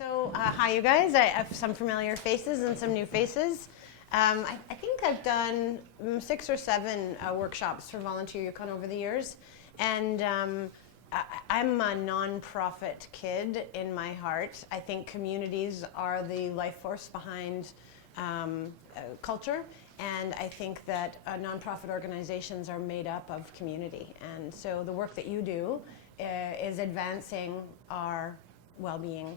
So, hi you guys. I have some familiar faces and some new faces. I think I've done 6 or 7 workshops for Volunteer Yukon over the years. And I'm a non-profit kid in my heart. I think communities are the life force behind culture. And I think that non-profit organizations are made up of community. And so the work that you do is advancing our well-being.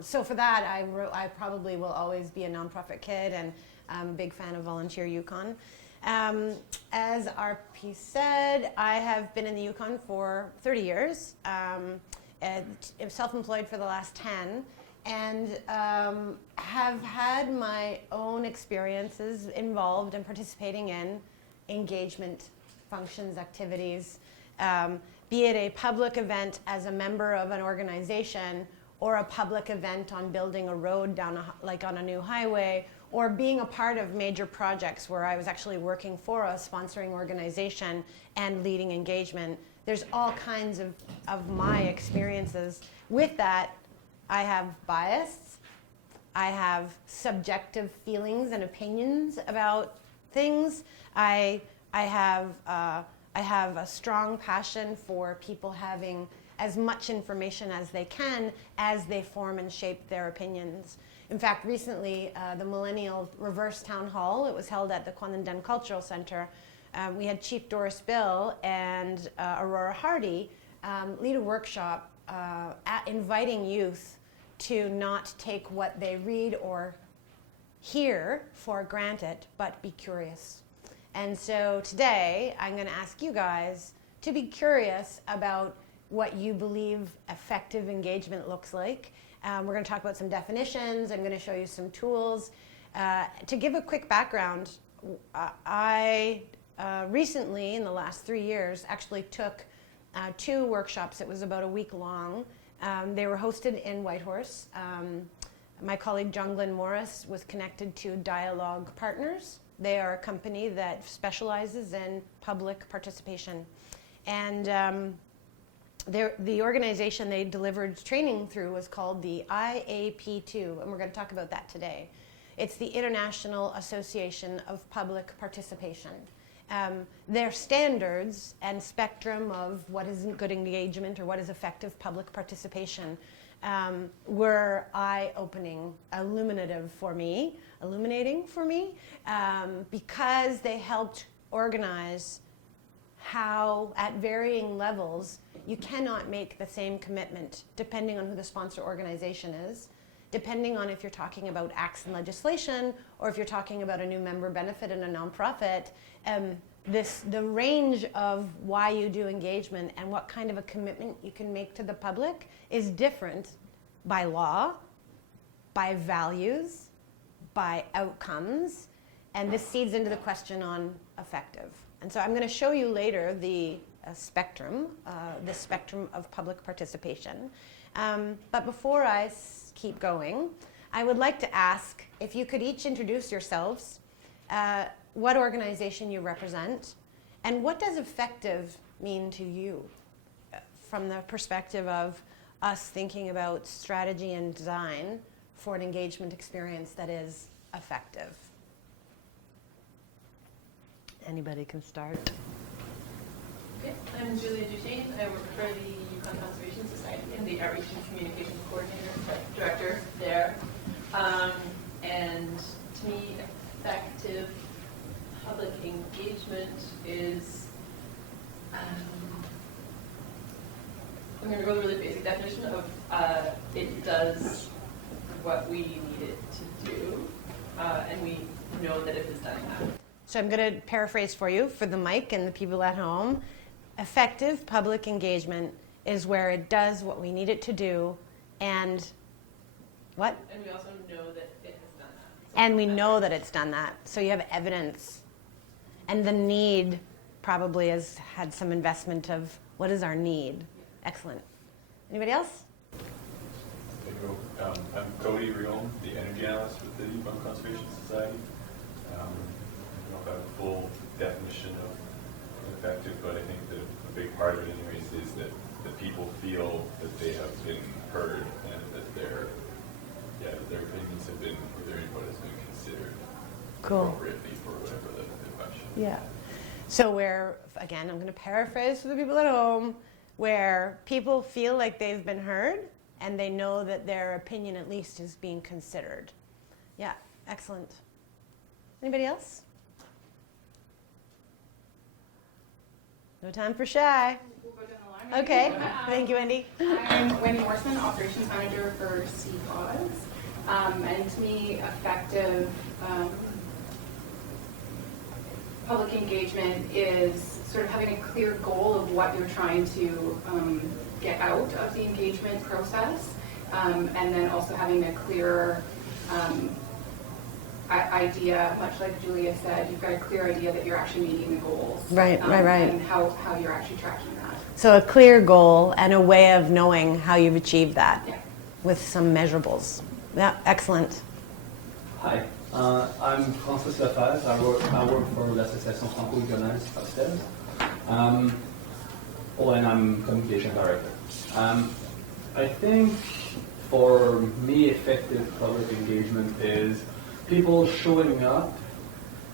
So for that, I probably will always be a nonprofit kid, and I'm a big fan of Volunteer Yukon. As RP said, I have been in the Yukon for 30 years, self-employed for the last 10, and have had my own experiences involved in participating in engagement functions, activities, be it a public event as a member of an organization, or a public event on building a road down like on a new highway, or being a part of major projects where I was actually working for a sponsoring organization and leading engagement. There's all kinds of my experiences. With that, I have bias, I have subjective feelings and opinions about things. I have a strong passion for people having as much information as they can as they form and shape their opinions. In fact, recently, the Millennial Reverse Town Hall, it was held at the Kwandon Cultural Center. We had Chief Doris Bill and Aurora Hardy lead a workshop inviting youth to not take what they read or hear for granted, but be curious. And so today, I'm going to ask you guys to be curious about what you believe effective engagement looks like. We're going to talk about some definitions. I'm going to show you some tools. To give a quick background, I recently, in the last 3 years, actually took 2 workshops. It was about a week long. They were hosted in Whitehorse. My colleague John Glenn Morris was connected to Dialogue Partners. They are a company that specializes in public participation. And the organization they delivered training through was called the IAP2, and we're going to talk about that today. It's the International Association of Public Participation. Their standards and spectrum of what is good engagement or what is effective public participation were eye-opening, illuminating for me, because they helped organize how, at varying levels, you cannot make the same commitment depending on who the sponsor organization is, depending on if you're talking about acts and legislation, or if you're talking about a new member benefit in a nonprofit. The range of why you do engagement and what kind of a commitment you can make to the public is different by law, by values, by outcomes, and this feeds into the question on effective. And so I'm going to show you later the spectrum of public participation. But before I keep going, I would like to ask if you could each introduce yourselves, what organization you represent, and what does effective mean to you from the perspective of us thinking about strategy and design for an engagement experience that is effective. Anybody can start. Okay, I'm Julia Duchesne. I work for the Yukon Conservation Society and the Outreach and Communications Coordinator, Director there. And to me, effective public engagement is, I'm going to go with a really basic definition of it does what we need it to do, and we know that it has done that. So I'm going to paraphrase for you, for the mic and the people at home. Effective public engagement is where it does what we need it to do, and what? And we also know that it has done that. And we know that it's done that. So you have evidence. And the need probably has had some investment of what is our need. Excellent. Anybody else? I'm Cody Rion, the energy analyst with the Yukon Conservation Society. I don't have a full definition of effective, but I think that a big part of it anyways is that people feel that they have been heard and that their yeah, that their opinions have been, or their input has been considered Cool. appropriately for whatever the question. Yeah. So where, again, I'm going to paraphrase for the people at home, where people feel like they've been heard and they know that their opinion at least is being considered. Yeah, excellent. Anybody else? No time for shy. We'll go down the line. Okay, thank you, Wendy. I'm Wendy Morrison, Operations Manager for CCAUSE. And to me, effective public engagement is sort of having a clear goal of what you're trying to get out of the engagement process, and then also having a clear idea, much like Julia said, you've got a clear idea that you're actually meeting the goals. Right. And how you're actually tracking that. So a clear goal and a way of knowing how you've achieved that Yeah. with some measurables. Yeah, excellent. Hi, I'm Francis Lefebvre. I work for l'Association franco-yukonaise upstairs. And I'm communication director. I think for me, effective public engagement is people showing up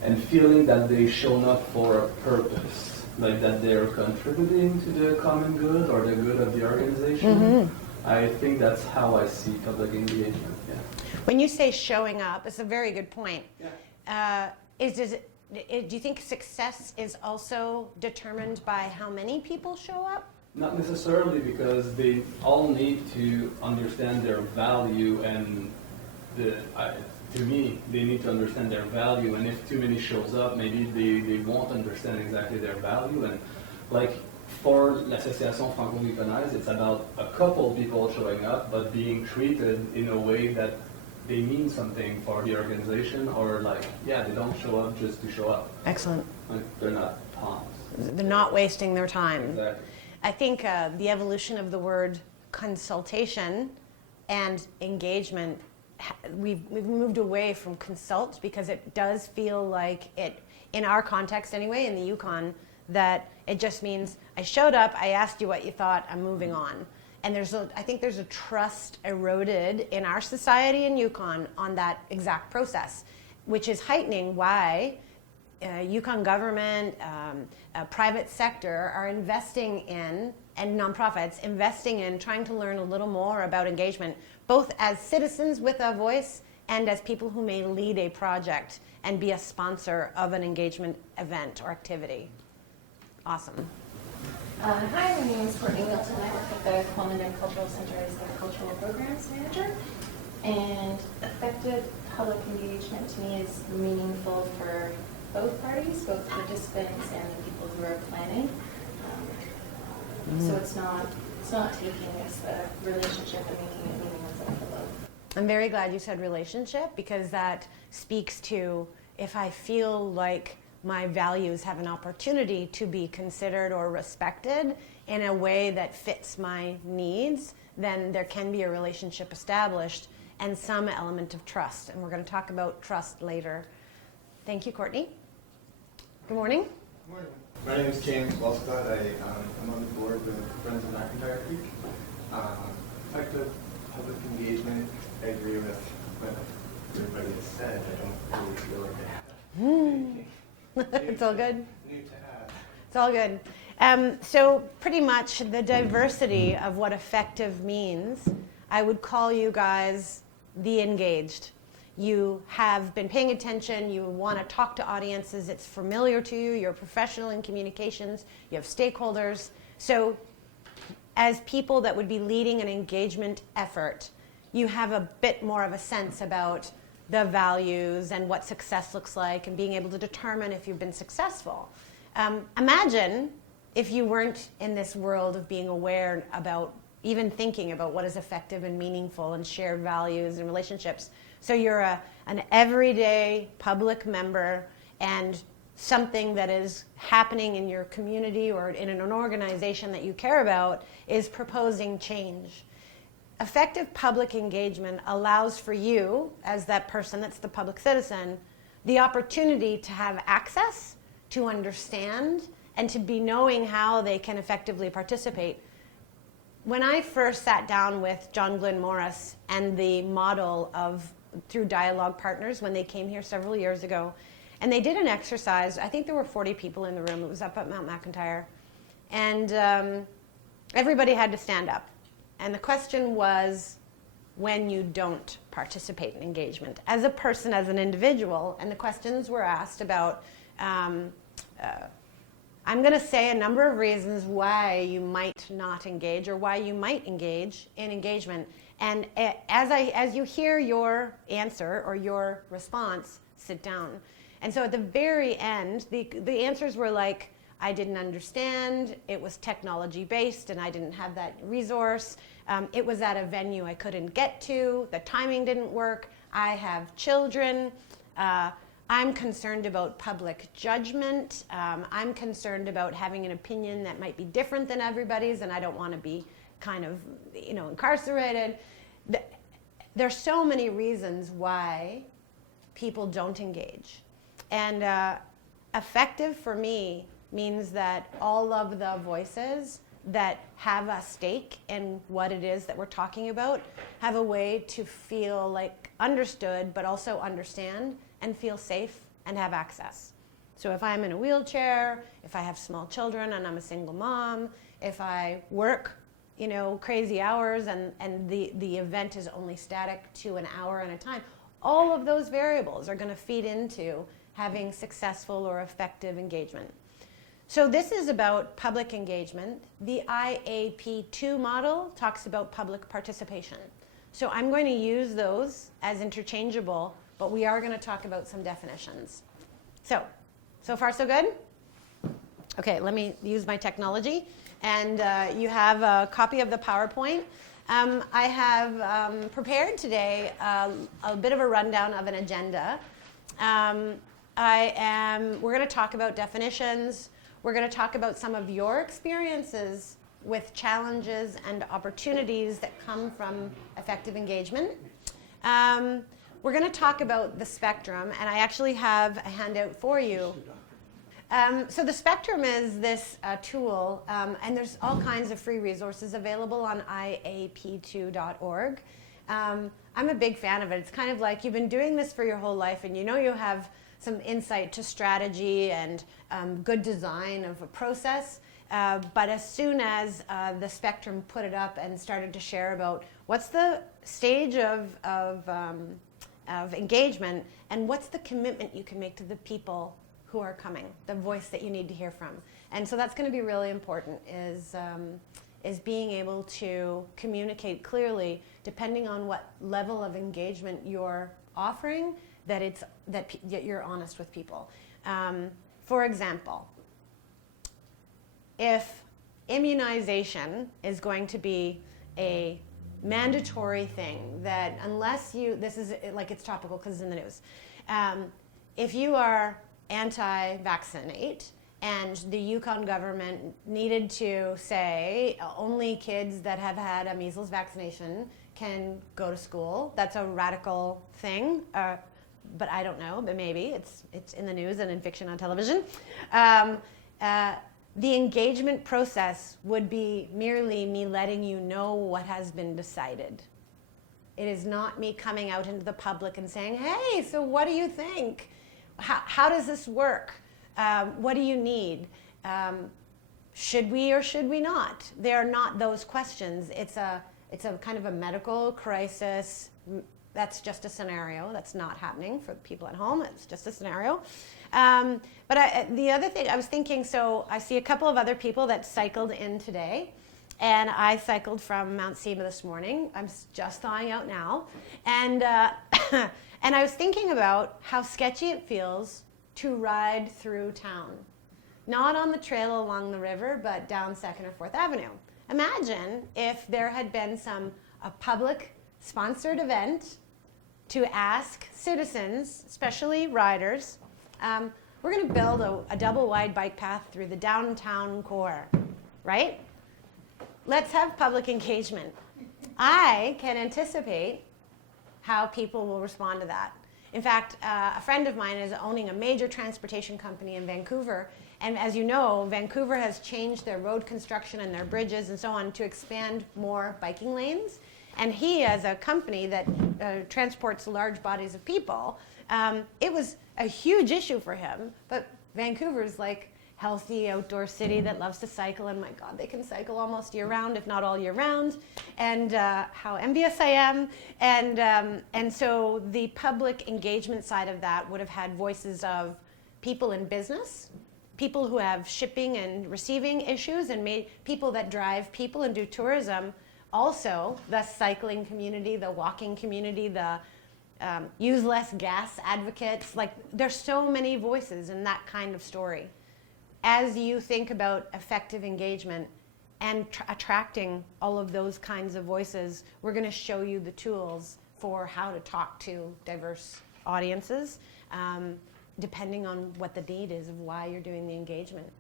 and feeling that they've shown up for a purpose, like that they're contributing to the common good or the good of the organization. Mm-hmm. I think that's how I see public engagement. Yeah. When you say showing up, it's a very good point. Yeah. Do you think success is also determined by how many people show up? Not necessarily, because they all need to understand their value, and to me, they need to understand their value, and if too many shows up, maybe they won't understand exactly their value. And like for l'Association franco-yukonaise, it's about a couple people showing up, but being treated in a way that they mean something for the organization, or like, yeah, they don't show up just to show up. Excellent. Like, they're not pawns. They're not wasting their time. Exactly. I think the evolution of the word consultation and engagement, we've moved away from consult, because it does feel like it, in our context anyway, in the Yukon, that it just means I showed up, I asked you what you thought, I'm moving on. And I think there's a trust eroded in our society in Yukon on that exact process, which is heightening why Yukon government, private sector are investing in, and nonprofits investing in, trying to learn a little more about engagement, both as citizens with a voice and as people who may lead a project and be a sponsor of an engagement event or activity. Awesome. Hi, my name is Courtney Milton. I work at the Colin Cultural Center as the Cultural Programs Manager. And effective public engagement to me is meaningful for both parties, both participants and the people who are planning. So it's not taking this relationship and making it meaningless and below. I'm very glad you said relationship, because that speaks to, if I feel like my values have an opportunity to be considered or respected in a way that fits my needs, then there can be a relationship established and some element of trust. And we're going to talk about trust later. Thank you, Courtney. Good morning. Good morning. My name is James Wellscott. I'm on the board of Friends of McIntyre Creek. Effective public engagement, I agree with what everybody has said. I don't really feel like I have anything It's all good. new to add. It's all good. So pretty much the diversity of what effective means, I would call you guys the engaged. You have been paying attention, you want to talk to audiences, it's familiar to you, you're a professional in communications, you have stakeholders. So as people that would be leading an engagement effort, you have a bit more of a sense about the values and what success looks like and being able to determine if you've been successful. Imagine if you weren't in this world of being aware about, even thinking about what is effective and meaningful and shared values and relationships. So you're an everyday public member, and something that is happening in your community or in an organization that you care about is proposing change. Effective public engagement allows for you, as that person that's the public citizen, the opportunity to have access, to understand, and to be knowing how they can effectively participate. when I first sat down with John Glenn Morris and the model of through Dialogue Partners when they came here several years ago, and they did an exercise, I think there were 40 people in the room, it was up at Mount McIntyre, and everybody had to stand up. And the question was, when you don't participate in engagement, as a person, as an individual, and the questions were asked about, I'm going to say a number of reasons why you might not engage or why you might engage in engagement. And as you hear your answer or your response, sit down. And so at the very end, the answers were like, I didn't understand, it was technology based and I didn't have that resource, it was at a venue I couldn't get to, the timing didn't work, I have children, I'm concerned about public judgment, I'm concerned about having an opinion that might be different than everybody's and I don't want to be kind of, incarcerated. There's so many reasons why people don't engage. And effective for me means that all of the voices that have a stake in what it is that we're talking about have a way to feel like understood, but also understand and feel safe and have access. So if I'm in a wheelchair, if I have small children and I'm a single mom, if I work, crazy hours and the event is only static to an hour at a time, all of those variables are going to feed into having successful or effective engagement. So this is about public engagement. The IAP2 model talks about public participation. So I'm going to use those as interchangeable, but we are going to talk about some definitions. So far so good? Okay, let me use my technology. And you have a copy of the PowerPoint. I have prepared today a bit of a rundown of an agenda. We're going to talk about definitions. We're going to talk about some of your experiences with challenges and opportunities that come from effective engagement. We're going to talk about the spectrum, and I actually have a handout for you. So the spectrum is this tool, and there's all kinds of free resources available on iap2.org. I'm a big fan of it. It's kind of like you've been doing this for your whole life, and you have some insight to strategy and good design of a process. But as soon as the spectrum put it up and started to share about what's the stage of engagement and what's the commitment you can make to the people who are coming, the voice that you need to hear from. And so that's going to be really important is being able to communicate clearly, depending on what level of engagement you're offering, that you're honest with people. For example, if immunization is going to be a mandatory thing, that unless this is like it's topical because it's in the news, if you are anti-vaccinate and the Yukon government needed to say only kids that have had a measles vaccination can go to school, that's a radical thing. But I don't know, but maybe it's in the news and in fiction on television. The engagement process would be merely me letting you know what has been decided. It is not me coming out into the public and saying, hey, so what do you think? How does this work? What do you need? Should we or should we not? They are not those questions. It's a kind of a medical crisis. That's just a scenario. That's not happening for people at home. It's just a scenario. But the other thing I was thinking, so I see a couple of other people that cycled in today, and I cycled from Mount Sema this morning. I'm just thawing out now. And and I was thinking about how sketchy it feels to ride through town. Not on the trail along the river, but down 2nd or 4th Avenue. Imagine if there had been a public sponsored event to ask citizens, especially riders, we're going to build a double wide bike path through the downtown core, right? Let's have public engagement. I can anticipate how people will respond to that. In fact, a friend of mine is owning a major transportation company in Vancouver, And as you know, Vancouver has changed their road construction and their bridges and so on to expand more biking lanes. And he, as a company that transports large bodies of people, it was a huge issue for him. But Vancouver's like healthy outdoor city that loves to cycle, and my God, they can cycle almost year round, if not all year round. And how envious I am. And so the public engagement side of that would have had voices of people in business, people who have shipping and receiving issues, and people that drive people and do tourism. Also, the cycling community, the walking community, the use less gas advocates. Like, there's so many voices in that kind of story. As you think about effective engagement and attracting all of those kinds of voices, we're going to show you the tools for how to talk to diverse audiences, depending on what the need is of why you're doing the engagement.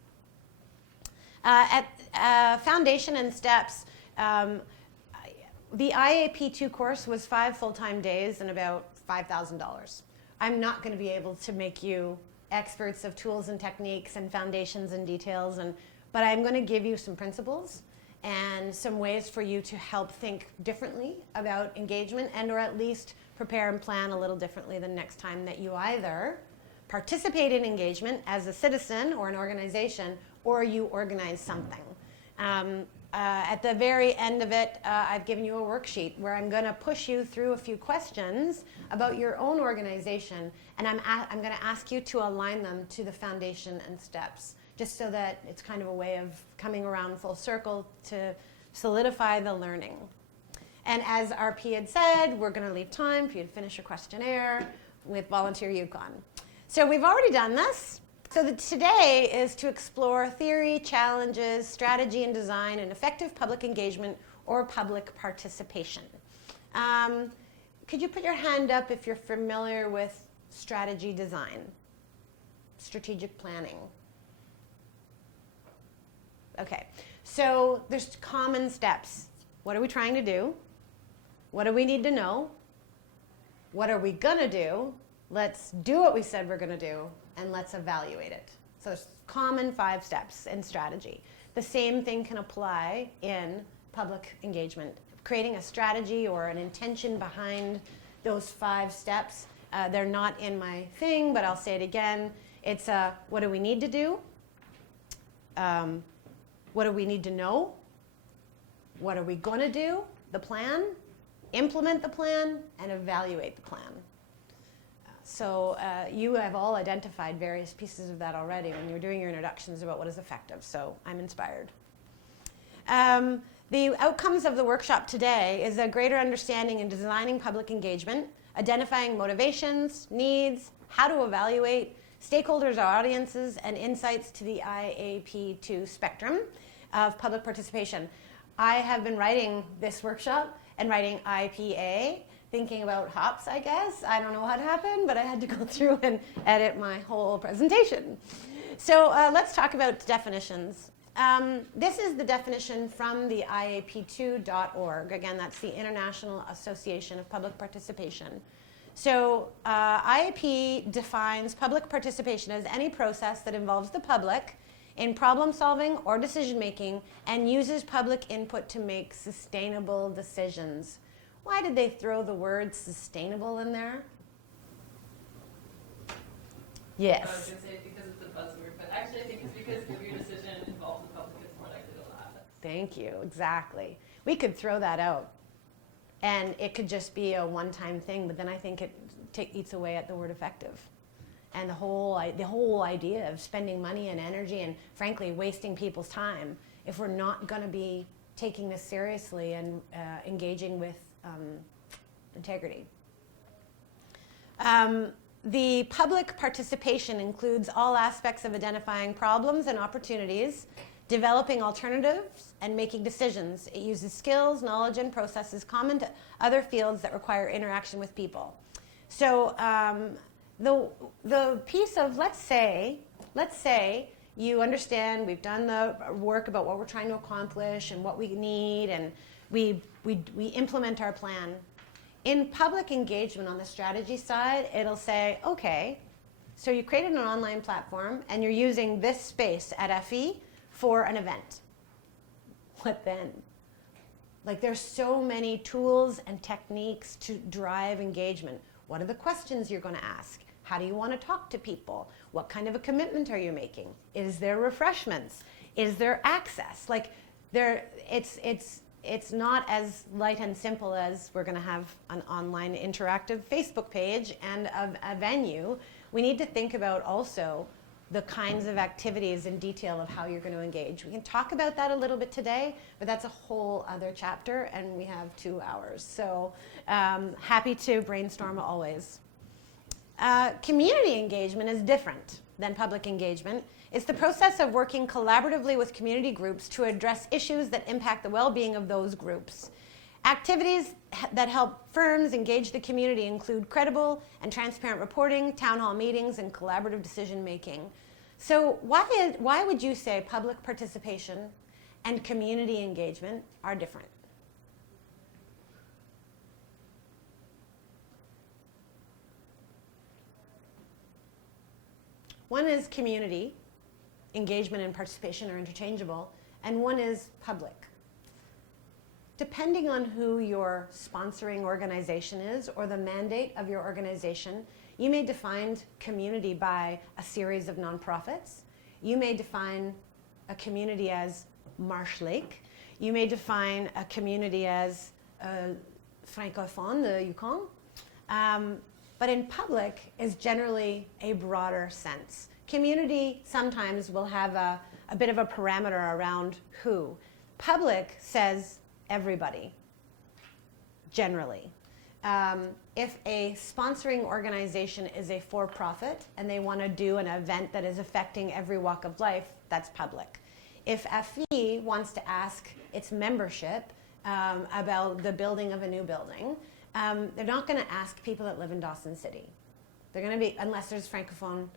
At Foundation and Steps, the IAP2 course was 5 full-time days and about $5,000. I'm not going to be able to make you experts of tools and techniques and foundations and details, but I'm going to give you some principles and some ways for you to help think differently about engagement, and or at least prepare and plan a little differently the next time that you either participate in engagement as a citizen or an organization, or you organize something. At the very end of it, I've given you a worksheet where I'm going to push you through a few questions about your own organization, and I'm going to ask you to align them to the foundation and steps, just so that it's kind of a way of coming around full circle to solidify the learning. And as RP had said, we're going to leave time for you to finish your questionnaire with Volunteer Yukon. So we've already done this. So today is to explore theory, challenges, strategy and design, and effective public engagement or public participation. Could you put your hand up if you're familiar with strategy design, strategic planning? Okay, so there's common steps. What are we trying to do? What do we need to know? What are we gonna do? Let's do what we said we're gonna do, and let's evaluate it. So there's common 5 steps in strategy. The same thing can apply in public engagement. Creating a strategy or an intention behind those 5 steps. They're not in my thing, but I'll say it again. It's what do we need to do? What do we need to know? What are we gonna do? The plan, implement the plan, and evaluate the plan. So you have all identified various pieces of that already when you were doing your introductions about what is effective, so I'm inspired. The outcomes of the workshop today is a greater understanding in designing public engagement, identifying motivations, needs, how to evaluate, stakeholders or audiences, and insights to the IAP2 spectrum of public participation. I have been writing this workshop and writing IPA, thinking about hops, I guess. I don't know what happened, but I had to go through and edit my whole presentation. So let's talk about definitions. This is the definition from the IAP2.org. Again, that's the International Association of Public Participation. So IAP defines public participation as any process that involves the public in problem solving or decision making and uses public input to make sustainable decisions. Why did they throw the word sustainable in there? Yes. I was going to say because it's a buzzword, but actually I think it's because if your decision involves the public, it's more likely to last. Thank you, exactly. We could throw that out, and it could just be a one-time thing, but then I think it eats away at the word effective. And the whole idea of spending money and energy and, frankly, wasting people's time if we're not going to be taking this seriously and engaging with integrity. The public participation includes all aspects of identifying problems and opportunities, developing alternatives, and making decisions. It uses skills, knowledge, and processes common to other fields that require interaction with people. So the piece of, let's say you understand we've done the work about what we're trying to accomplish and what we need, and we implement our plan. In public engagement on the strategy side, it'll say, okay, So you created an online platform and you're using this space at FE for an event. What then? Like, there's so many tools and techniques to drive engagement. What are the questions you're going to ask? How do you want to talk to people? What kind of a commitment are you making? Is there refreshments? Is there access? Like, it's not as light and simple as we're going to have an online interactive Facebook page and a venue. We need to think about also the kinds of activities in detail of how you're going to engage. We can talk about that a little bit today, but that's a whole other chapter, and we have 2 hours. So happy to brainstorm always. Community engagement is different than public engagement. It's the process of working collaboratively with community groups to address issues that impact the well-being of those groups. Activities that help firms engage the community include credible and transparent reporting, town hall meetings, and collaborative decision making. So why would you say public participation and community engagement are different? One is community engagement and participation are interchangeable, and one is public. Depending on who your sponsoring organization is or the mandate of your organization, you may define community by a series of nonprofits. You may define a community as Marsh Lake. You may define a community as Francophone, the Yukon. But in public is generally a broader sense. Community sometimes will have a bit of a parameter around who. Public says everybody, generally. If a sponsoring organization is a for-profit and they want to do an event that is affecting every walk of life, that's public. If FE wants to ask its membership about the building of a new building, they're not going to ask people that live in Dawson City. They're going to be, unless there's Francophone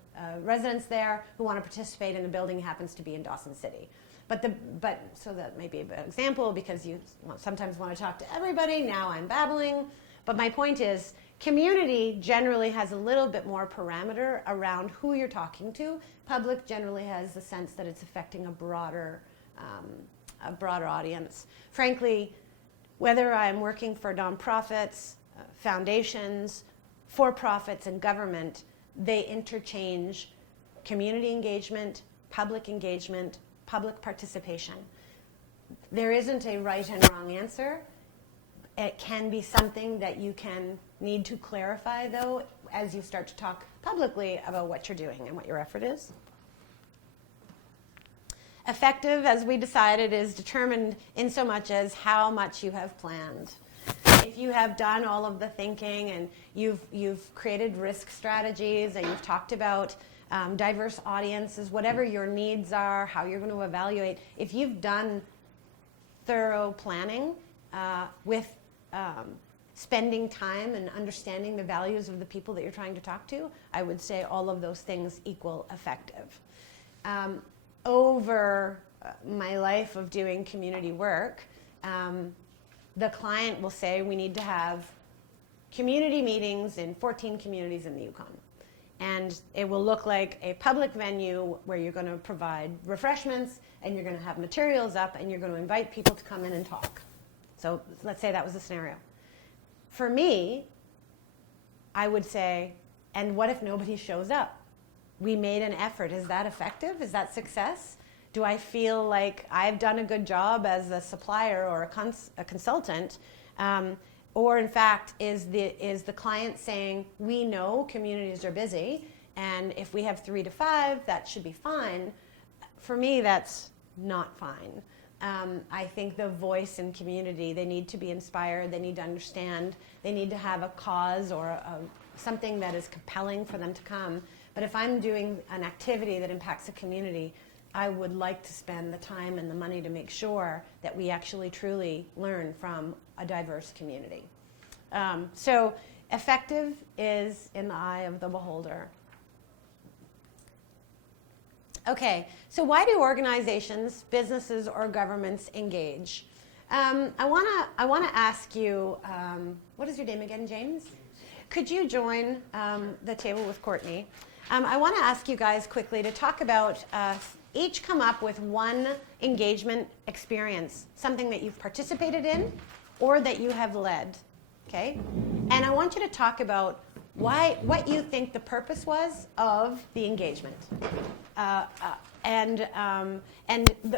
residents there who want to participate in a building that happens to be in Dawson City. So that may be an example because you sometimes want to talk to everybody. Now I'm babbling. But my point is, community generally has a little bit more parameter around who you're talking to. Public generally has the sense that it's affecting a broader audience. Frankly, whether I'm working for nonprofits, foundations, for-profits, and government, they interchange community engagement, public participation. There isn't a right and wrong answer. It can be something that you can need to clarify, though, as you start to talk publicly about what you're doing and what your effort is. Effective, as we decided, is determined in so much as how much you have planned. If you have done all of the thinking and you've created risk strategies and you've talked about diverse audiences, whatever your needs are, how you're going to evaluate, if you've done thorough planning with spending time and understanding the values of the people that you're trying to talk to, I would say all of those things equal effective. Over my life of doing community work, the client will say we need to have community meetings in 14 communities in the Yukon. And it will look like a public venue where you're going to provide refreshments and you're going to have materials up and you're going to invite people to come in and talk. So let's say that was the scenario. For me, I would say, and what if nobody shows up? We made an effort. Is that effective? Is that success? Do I feel like I've done a good job as a supplier or a consultant? Or in fact, is the client saying, we know communities are busy, and if we have 3 to 5, that should be fine. For me, that's not fine. I think the voice in community, they need to be inspired, they need to understand, they need to have a cause or something that is compelling for them to come. But if I'm doing an activity that impacts a community, I would like to spend the time and the money to make sure that we actually truly learn from a diverse community. So effective is in the eye of the beholder. Okay, so why do organizations, businesses, or governments engage? I want to ask you, what is your name again, James? Could you join the table with Courtney? I want to ask you guys quickly to talk about, each come up with one engagement experience, something that you've participated in or that you have led, okay? And I want you to talk about what you think the purpose was of the engagement.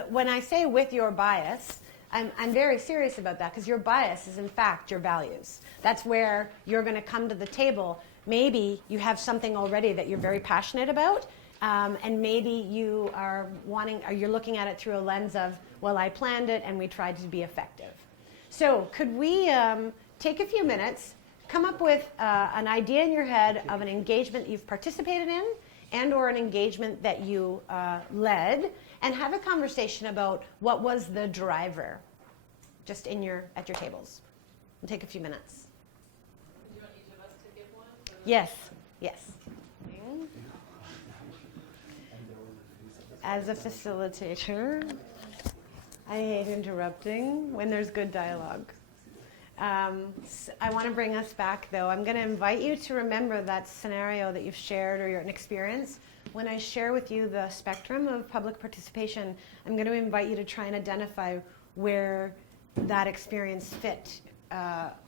When I say with your bias, I'm very serious about that, because your bias is in fact your values. That's where you're going to come to the table. Maybe you have something already that you're very passionate about, and maybe you are you're looking at it through a lens of, well, I planned it and we tried to be effective. So could we take a few minutes, come up with an idea in your head of an engagement you've participated in and or an engagement that you led, and have a conversation about what was the driver, just at your tables. We'll take a few minutes. Do you want each of us to give one? Yes, yes. As a facilitator, I hate interrupting when there's good dialogue. I want to bring us back, though. I'm going to invite you to remember that scenario that you've shared or an experience. When I share with you the spectrum of public participation, I'm going to invite you to try and identify where that experience fit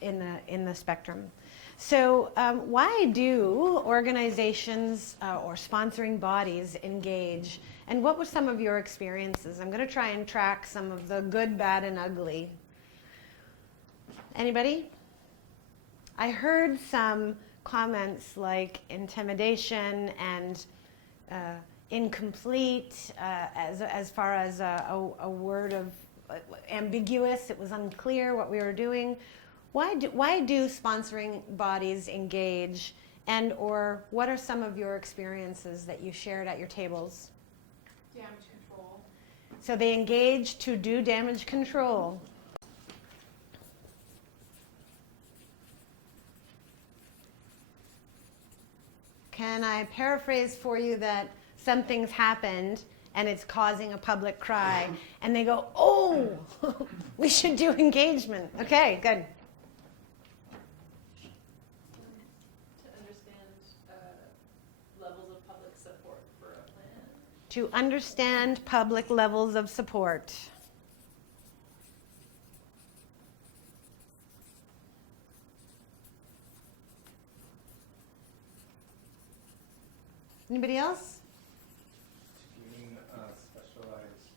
in the spectrum. So why do organizations or sponsoring bodies engage? And what were some of your experiences? I'm going to try and track some of the good, bad, and ugly. Anybody? I heard some comments like intimidation and incomplete, as far as a word of ambiguous. It was unclear what we were doing. Why do sponsoring bodies engage, and or what are some of your experiences that you shared at your tables? Damage control. So they engage to do damage control. Can I paraphrase for you that something's happened and it's causing a public cry, and they go, oh, we should do engagement. Okay, good. To understand levels of public support for a plan. To understand public levels of support. Anybody else? To gain specialized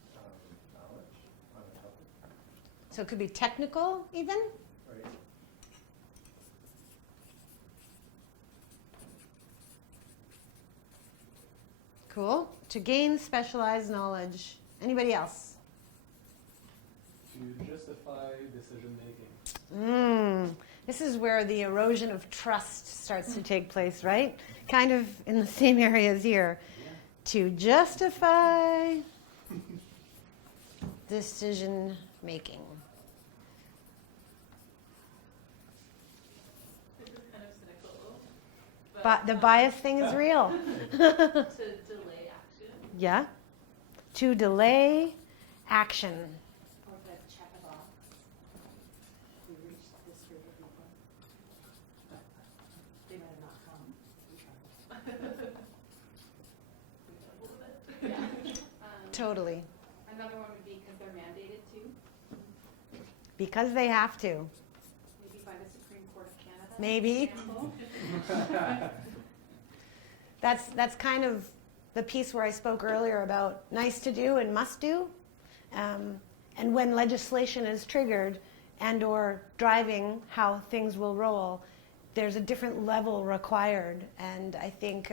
knowledge on a topic. So it could be technical even? Right. Cool. To gain specialized knowledge. Anybody else? To justify decision making. This is where the erosion of trust starts to take place, right? Kind of in the same areas here. Yeah. To justify decision making. This is kind of cynical. But the bias thing is real. To delay action. Yeah. To delay action. Or to check a box. We reached this group of people. They might have not come. We tried. A little bit. Totally. Another one would be because they're mandated to, Because they have to. maybe by the Supreme Court of Canada. Maybe. For example. That's kind of the piece where I spoke earlier about nice to do and must do. And when legislation is triggered and or driving how things will roll, there's a different level required. And I think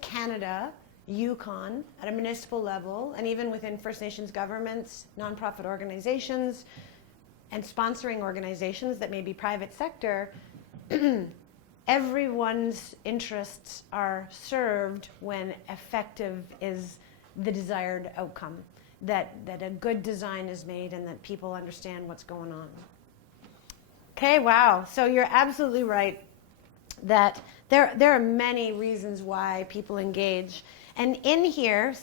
Canada, Yukon, at a municipal level, and even within First Nations governments, nonprofit organizations, and sponsoring organizations that may be private sector, everyone's interests are served when effective is the desired outcome, that a good design is made and that people understand what's going on. Okay, wow. So you're absolutely right that there are many reasons why people engage. And in here,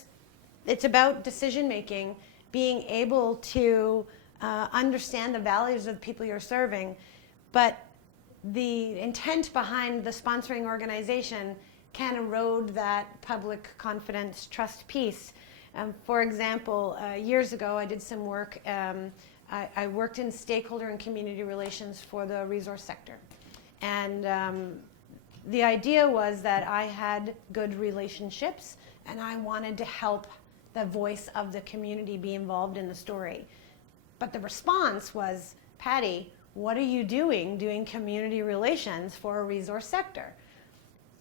it's about decision making, being able to understand the values of the people you're serving, but the intent behind the sponsoring organization can erode that public confidence, trust piece. For example, years ago I did some work, I worked in stakeholder and community relations for the resource sector. And the idea was that I had good relationships and I wanted to help the voice of the community be involved in the story. But the response was, Patty, what are you doing community relations for a resource sector?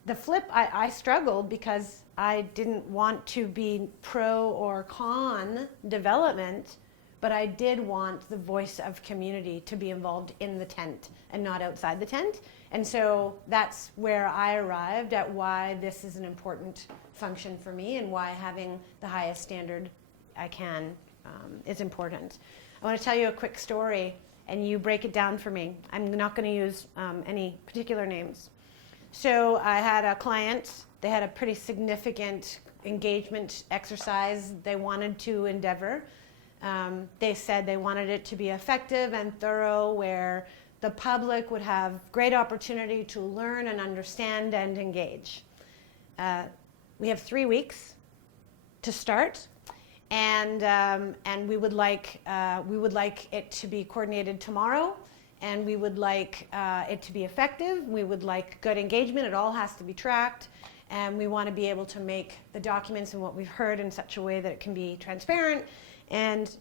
The flip, I struggled because I didn't want to be pro or con development, but I did want the voice of community to be involved in the tent and not outside the tent. And so that's where I arrived at why this is an important function for me and why having the highest standard I can is important. I want to tell you a quick story and you break it down for me. I'm not going to use any particular names. So I had a client, they had a pretty significant engagement exercise they wanted to endeavor. They said they wanted it to be effective and thorough, where the public would have great opportunity to learn and understand and engage. We have 3 weeks to start, and we would like it to be coordinated tomorrow, and we would like it to be effective. We would like good engagement. It all has to be tracked, and we want to be able to make the documents and what we've heard in such a way that it can be transparent, and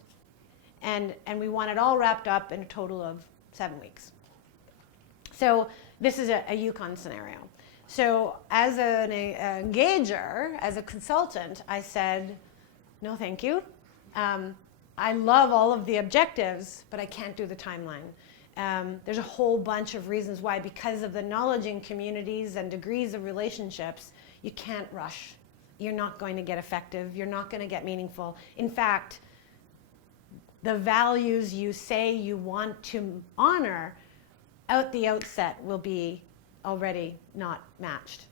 we want it all wrapped up in a total of 7 weeks. So this is a Yukon scenario. So as an engager, as a consultant, I said, no, thank you. I love all of the objectives, but I can't do the timeline. There's a whole bunch of reasons why, because of the knowledge in communities and degrees of relationships, you can't rush. You're not going to get effective. You're not going to get meaningful. In fact, the values you say you want to honor at the outset will be already not matched.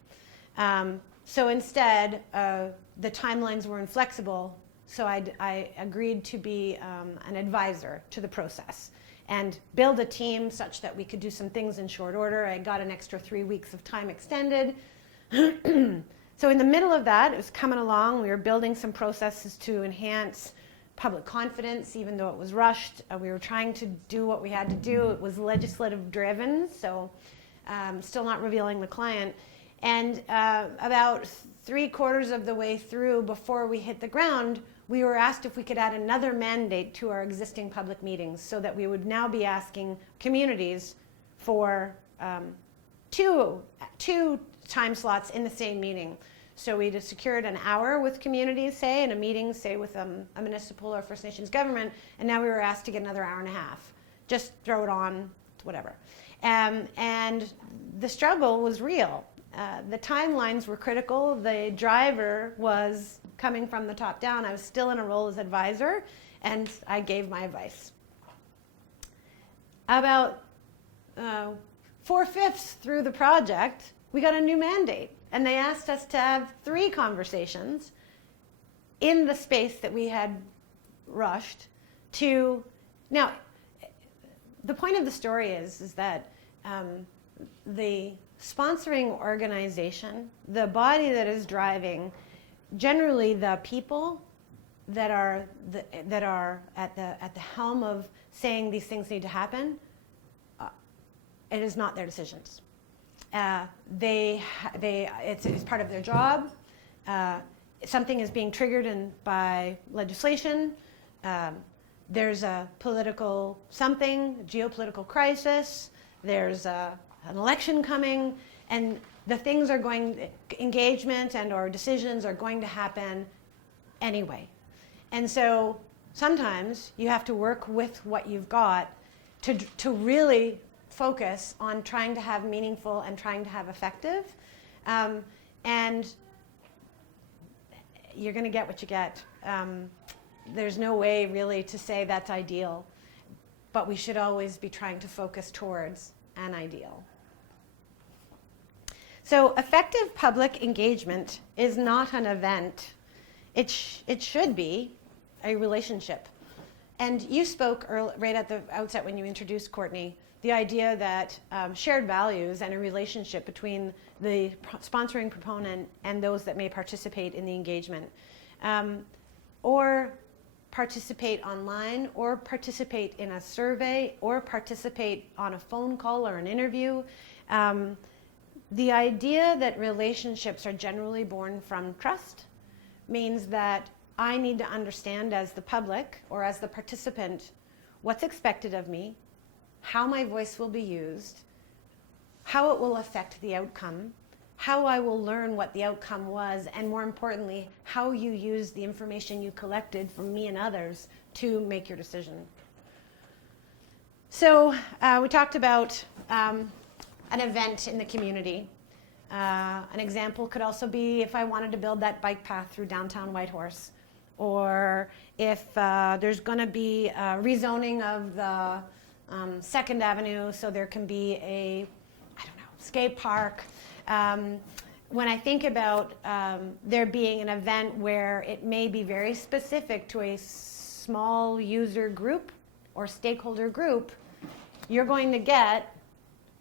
So instead, the timelines were inflexible, so I agreed to be an advisor to the process and build a team such that we could do some things in short order. I got an extra 3 weeks of time extended. So in the middle of that, it was coming along. We were building some processes to enhance public confidence, even though it was rushed. We were trying to do what we had to do. It was legislative driven, so still not revealing the client. And about 3/4 of the way through, before we hit the ground, we were asked if we could add another mandate to our existing public meetings, so that we would now be asking communities for two time slots in the same meeting. So we just secured an hour with communities, say, and a meeting, say, with a municipal or First Nations government, and now we were asked to get another hour and a half. Just throw it on, whatever. And the struggle was real. The timelines were critical. The driver was coming from the top down. I was still in a role as advisor, and I gave my advice. About 4/5 through the project, we got a new mandate, and they asked us to have 3 conversations in the space that we had rushed to. Now, the point of the story is that the sponsoring organization, the body that is driving, generally the people that are at the helm of saying these things need to happen, it is not their decisions. It's part of their job. Something is being triggered by legislation. There's a political something, geopolitical crisis. There's an election coming, and the things are engagement and or decisions are going to happen anyway. And so sometimes you have to work with what you've got to really focus on trying to have meaningful and trying to have effective. And you're going to get what you get. There's no way really to say that's ideal, but we should always be trying to focus towards an ideal. So effective public engagement is not an event. It should be a relationship. And you spoke right at the outset when you introduced Courtney, the idea that shared values and a relationship between the sponsoring proponent and those that may participate in the engagement, or participate online, or participate in a survey, or participate on a phone call or an interview. The idea that relationships are generally born from trust means that I need to understand as the public or as the participant what's expected of me, how my voice will be used, how it will affect the outcome, how I will learn what the outcome was, and more importantly, how you use the information you collected from me and others to make your decision. So we talked about an event in the community. An example could also be if I wanted to build that bike path through downtown Whitehorse, or if there's going to be a rezoning of the 2nd Avenue so there can be a, I don't know, skate park. When I think about there being an event where it may be very specific to a small user group or stakeholder group, you're going to get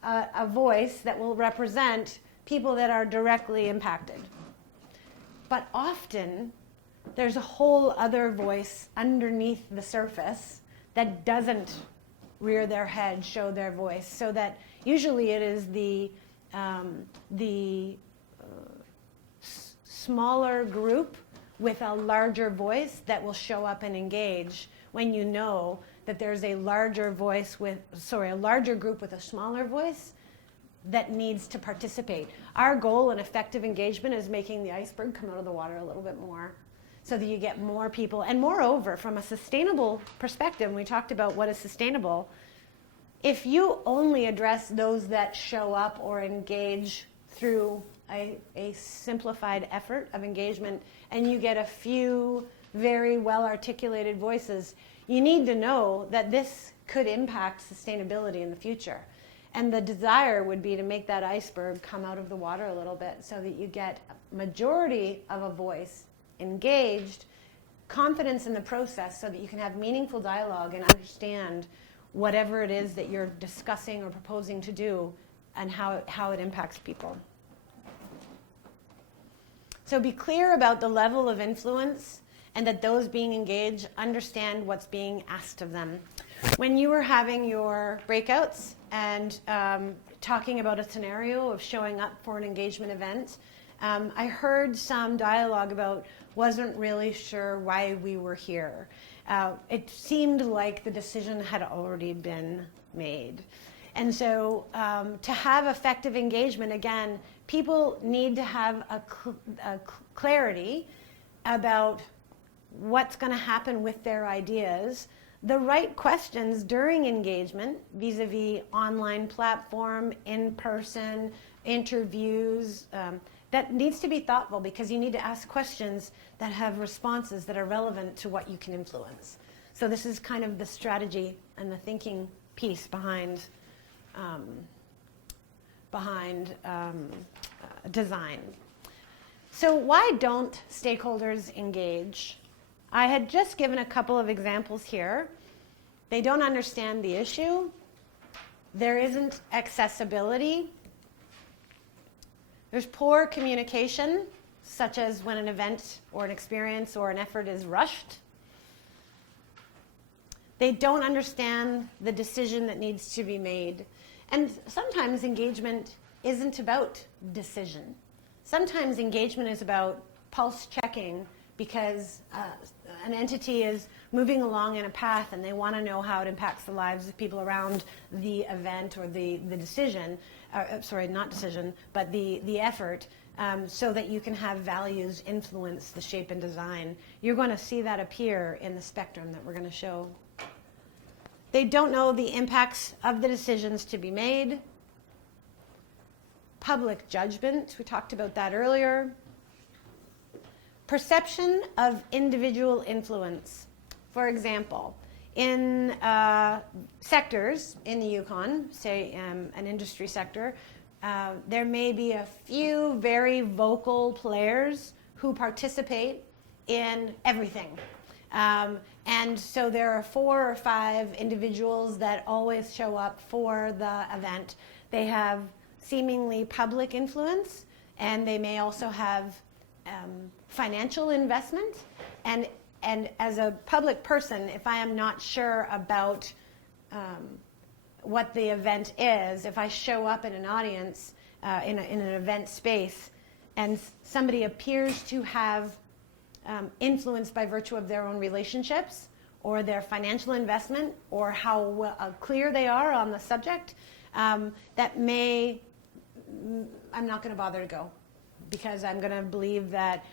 a voice that will represent people that are directly impacted. But often, there's a whole other voice underneath the surface that doesn't rear their head, show their voice, so that usually it is the smaller group with a larger voice that will show up and engage when you know that there's a larger group with a smaller voice that needs to participate. Our goal in effective engagement is making the iceberg come out of the water a little bit more so that you get more people. And moreover, from a sustainable perspective, we talked about what is sustainable. If you only address those that show up or engage through a simplified effort of engagement, and you get a few very well-articulated voices, you need to know that this could impact sustainability in the future. And the desire would be to make that iceberg come out of the water a little bit so that you get a majority of a voice engaged, confidence in the process so that you can have meaningful dialogue and understand whatever it is that you're discussing or proposing to do and how it impacts people. So be clear about the level of influence and that those being engaged understand what's being asked of them. When you were having your breakouts and talking about a scenario of showing up for an engagement event, I heard some dialogue about wasn't really sure why we were here. It seemed like the decision had already been made. And so to have effective engagement, again, people need to have a clarity about what's going to happen with their ideas, the right questions during engagement, vis-a-vis online platform, in-person, interviews, that needs to be thoughtful because you need to ask questions that have responses that are relevant to what you can influence. So this is kind of the strategy and the thinking piece behind design. So why don't stakeholders engage? I had just given a couple of examples here. They don't understand the issue. There isn't accessibility. There's poor communication, such as when an event or an experience or an effort is rushed. They don't understand the decision that needs to be made. And sometimes engagement isn't about decision. Sometimes engagement is about pulse checking because an entity is moving along in a path and they want to know how it impacts the lives of people around the event or the decision, not decision, but the effort, so that you can have values influence the shape and design. You're going to see that appear in the spectrum that we're going to show. They don't know the impacts of the decisions to be made. Public judgment, we talked about that earlier. Perception of individual influence. For example, in sectors in the Yukon, say an industry sector, there may be a few very vocal players who participate in everything. And so there are 4 or 5 individuals that always show up for the event. They have seemingly public influence, and they may also have financial investment. And as a public person, if I am not sure about what the event is, if I show up in an audience, in an event space, and somebody appears to have influence by virtue of their own relationships or their financial investment or how clear they are on the subject, I'm not going to bother to go, because I'm going to believe that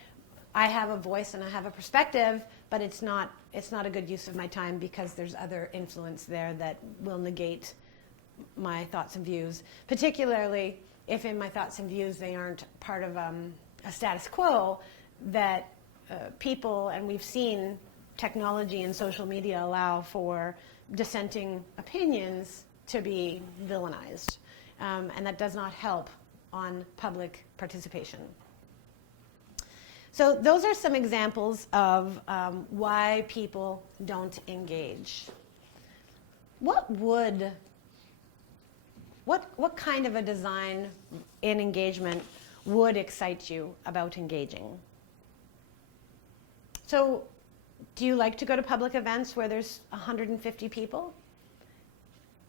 I have a voice and I have a perspective, but it's not a good use of my time, because there's other influence there that will negate my thoughts and views, particularly if in my thoughts and views they aren't part of a status quo that people, and we've seen technology and social media allow for dissenting opinions to be villainized, and that does not help on public participation. So those are some examples of why people don't engage. What kind of a design in engagement would excite you about engaging? So, do you like to go to public events where there's 150 people?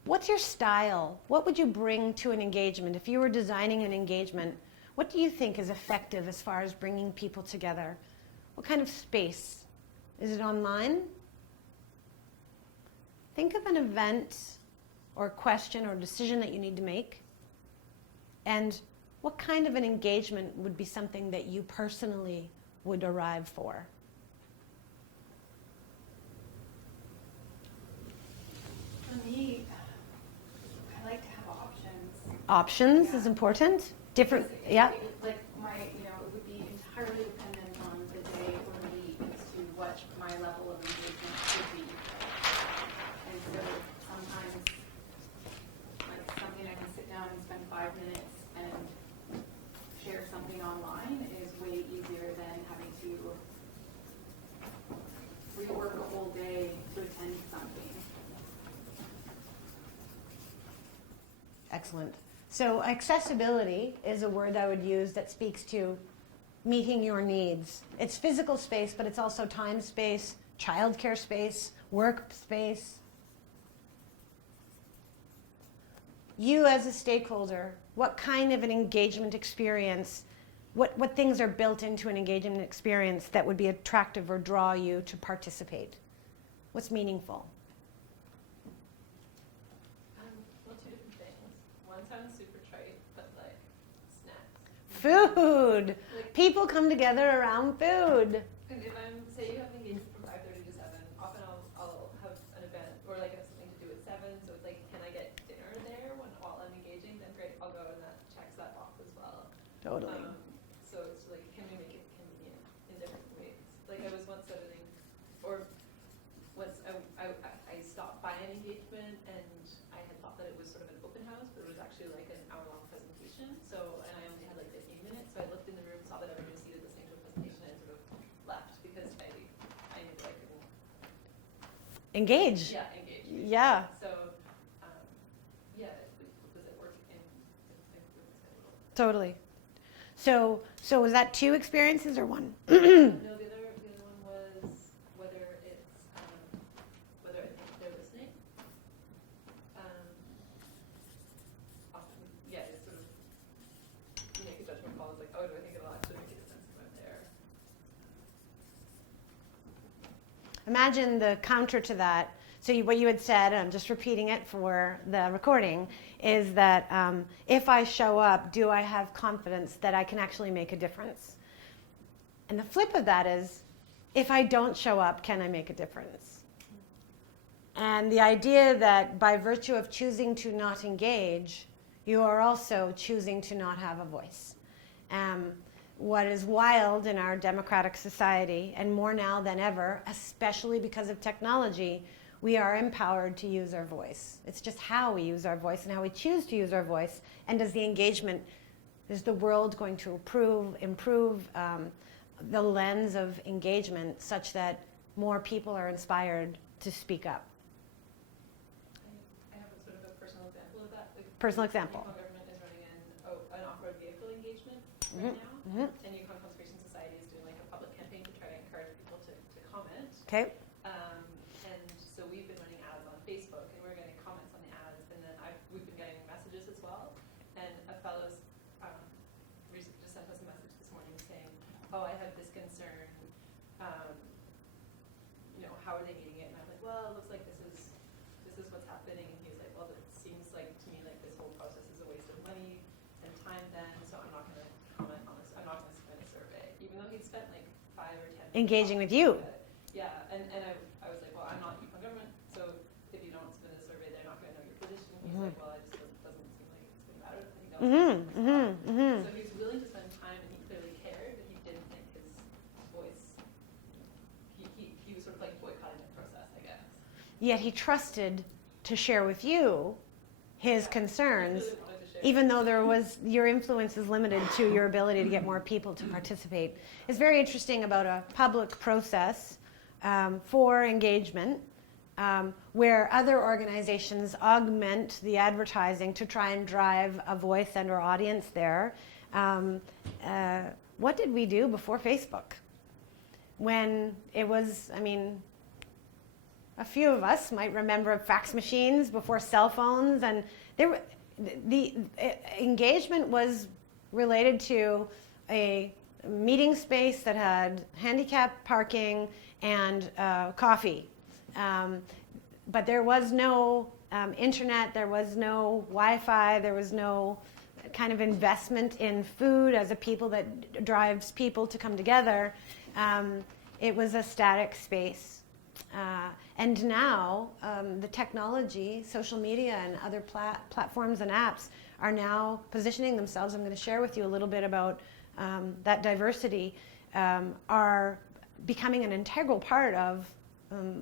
What's your style? What would you bring to an engagement? If you were designing an engagement, what do you think is effective as far as bringing people together? What kind of space? Is it online? Think of an event or question or decision that you need to make, and what kind of an engagement would be something that you personally would arrive for? For me, I like to have options. Options Yeah. is important. Different, yeah. Like it would be entirely dependent on the day or the week as to what my level of engagement should be. And so sometimes, like something I can sit down and spend 5 minutes and share something online is way easier than having to rework a whole day to attend something. Excellent. So accessibility is a word I would use that speaks to meeting your needs. It's physical space, but it's also time space, childcare space, work space. You as a stakeholder, what kind of an engagement experience, what things are built into an engagement experience that would be attractive or draw you to participate? What's meaningful? Well, 2 different things. One sounds super trite, but like snacks. Food. People come together around food. And if I'm, say you have an engagement from 5:30 to 7, often I'll have an event or like I have something to do at 7, so it's like, can I get dinner there while I'm engaging? Then great, I'll go, and that checks that box as well. Totally. So it's like, can we make it convenient in different ways? Like I was once studying, or once I stopped by an engagement, and I had thought that it was sort of an open house, but it was actually like an hour-long presentation. So, and I only had like 15 minutes, so I looked in the room, saw that everyone was seated listening to a presentation, and sort of left because I knew that I couldn't. Engage. Yeah, engage. Yeah. So, yeah, was it work in with my schedule? Totally. So was that 2 experiences or 1? No, the other one was whether I think they're listening. Often, yeah, it's sort of you make a judgment call. It's like, oh, do I think it'll actually make a sense if I'm there? Imagine the counter to that. So what you had said, and I'm just repeating it for the recording, is that if I show up, do I have confidence that I can actually make a difference? And the flip of that is, if I don't show up, can I make a difference? And the idea that by virtue of choosing to not engage, you are also choosing to not have a voice. What is wild in our democratic society, and more now than ever, especially because of technology, we are empowered to use our voice. It's just how we use our voice and how we choose to use our voice. And does the engagement, is the world going to improve the lens of engagement such that more people are inspired to speak up. I have a sort of a personal example of that. Personal example. Yukon government is running an off-road vehicle engagement right Mhm, now, mhm. and Yukon Conservation Society is doing like a public campaign to try to encourage people to comment. Okay. And so we've been running ads on Facebook, and we're getting comments on the ads, and then we've been getting messages as well. And a fellow's recently just sent us a message this morning saying, "Oh, I have this concern. How are they meeting it?" And I'm like, "Well, it looks like this is what's happening." And he was like, "Well, it seems like to me like this whole process is a waste of money and time. Then, so I'm not going to comment on this. I'm not going to submit a survey, even though he'd spent like 5 or 10 minutes Engaging with you. Yeah, and I was like, well, I'm not Yukon government, so if you don't submit a survey, they're not going to know your position. He's like, well, it just doesn't seem like it's going to matter. I think that was So he was willing to spend time, and he clearly cared, but he didn't think his voice. He was sort of like boycotting the process, I guess. Yet he trusted to share with you his concerns, He really wanted to share. even though your influence is limited to your ability to get more people to participate. It's very interesting about a public process for engagement, where other organizations augment the advertising to try and drive a voice and or audience there. What did we do before Facebook? When it was, a few of us might remember fax machines before cell phones, and the engagement was related to a meeting space that had handicap parking and coffee. But there was no internet, there was no Wi-Fi, there was no kind of investment in food as a people that drives people to come together. It was a static space. And now the technology, social media and other platforms and apps are now positioning themselves. I'm going to share with you a little bit about that diversity, are becoming an integral part of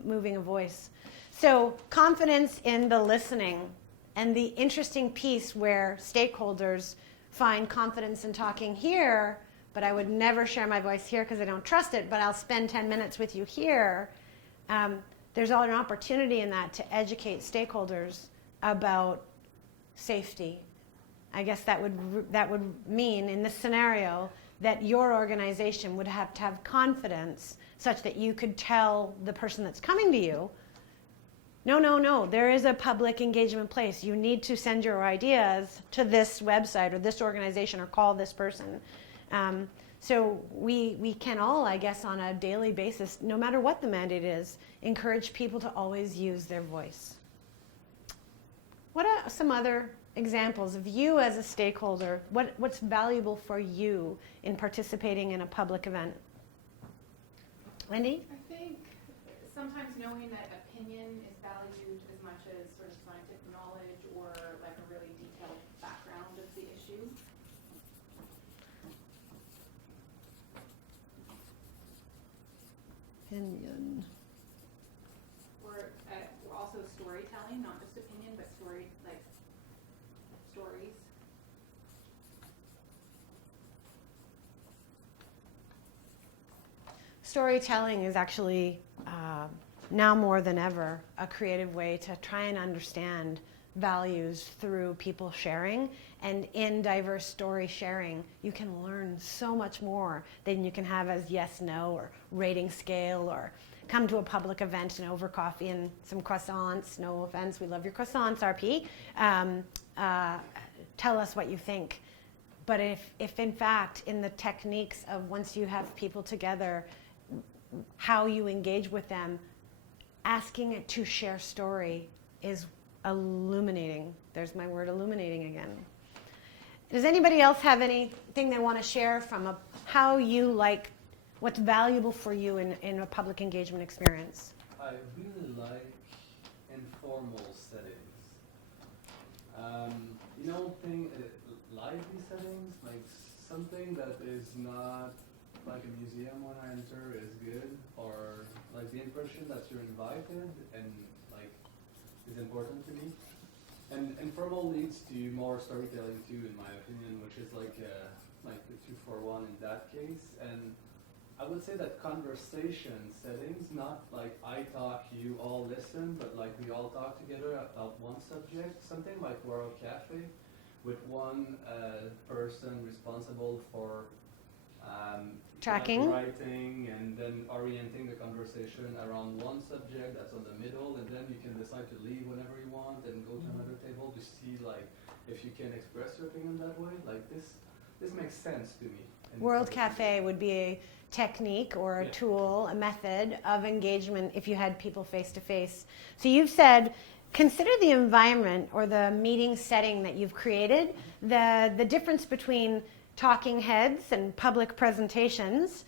moving a voice. So confidence in the listening, and the interesting piece where stakeholders find confidence in talking here, but I would never share my voice here because I don't trust it, but I'll spend 10 minutes with you here. There's an opportunity in that to educate stakeholders about safety. I guess that would mean in this scenario that your organization would have to have confidence such that you could tell the person that's coming to you, no, there is a public engagement place. You need to send your ideas to this website or this organization or call this person. So we can all, I guess, on a daily basis, no matter what the mandate is, encourage people to always use their voice. What are some other examples of you as a stakeholder? What's valuable for you in participating in a public event? Wendy? I think sometimes knowing that opinion is valued as much as sort of scientific knowledge or like a really detailed background of the issue. Opinion. Or also storytelling, not just opinion, but stories. Storytelling is actually, now more than ever, a creative way to try and understand values through people sharing. And in diverse story sharing, you can learn so much more than you can have as yes, no, or rating scale, or come to a public event and over coffee and some croissants. No offense, we love your croissants, RP. Tell us what you think. But if in fact, in the techniques of once you have people together, how you engage with them, asking it to share story is illuminating. There's my word, illuminating again. Does anybody else have anything they want to share from how you like, what's valuable for you in a public engagement experience? I really like informal settings. Lively settings, like something that is not like a museum when I enter is good, or like the impression that you're invited and like is important to me. And informal leads to more storytelling too, in my opinion, which is like the 2-for-1 in that case. And I would say that conversation settings, not like I talk, you all listen, but like we all talk together about one subject, something like World Cafe, with one person responsible for Tracking. writing and then orienting the conversation around one subject that's on the middle, and then you can decide to leave whenever you want and go to another table to see like if you can express your opinion that way. Like this makes sense to me. And World Cafe would be a technique or a tool, a method of engagement if you had people face to face. So you've said, consider the environment or the meeting setting that you've created, the difference between talking heads and public presentations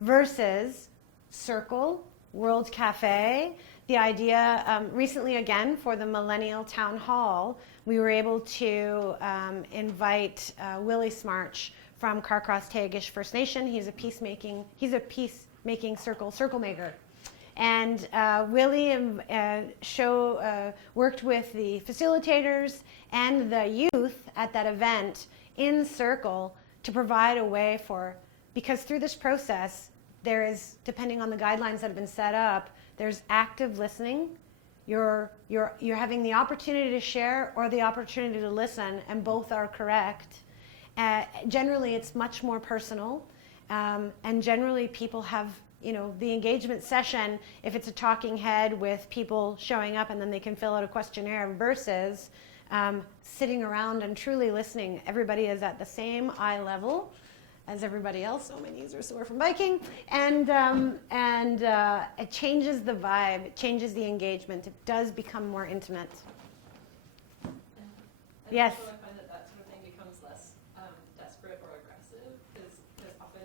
versus Circle, World Cafe. The idea, recently again for the Millennial Town Hall, we were able to invite Willie Smarch from Carcross Tagish First Nation. He's a peacemaking circle maker. And Willie worked with the facilitators and the youth at that event in Circle to provide a way for, because through this process, there is, depending on the guidelines that have been set up, there's active listening. You're having the opportunity to share or the opportunity to listen, and both are correct. Generally, it's much more personal, and generally people have, the engagement session, if it's a talking head with people showing up and then they can fill out a questionnaire versus sitting around and truly listening. Everybody is at the same eye level as everybody else. Oh, my knees are sore from biking. And it changes the vibe, it changes the engagement. It does become more intimate. And Yes. Also, I find that sort of thing becomes less desperate or aggressive because often,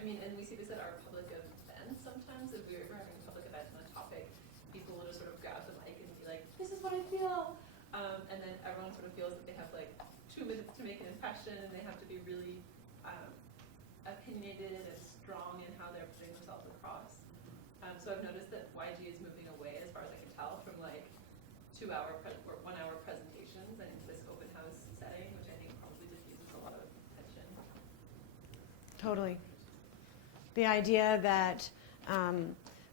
and we see this at our public events sometimes. If we're having a public event on a topic, people will just sort of grab the mic and be like, "This is what I feel," and then everyone sort of feels that they have like 2 minutes to make an impression, and they have to be really opinionated and strong in how they're putting themselves across. So I've noticed that YG is moving away, as far as I can tell, from like 2-hour or 1-hour presentations and into this open house setting, which I think probably diffuses a lot of tension. Totally. The idea that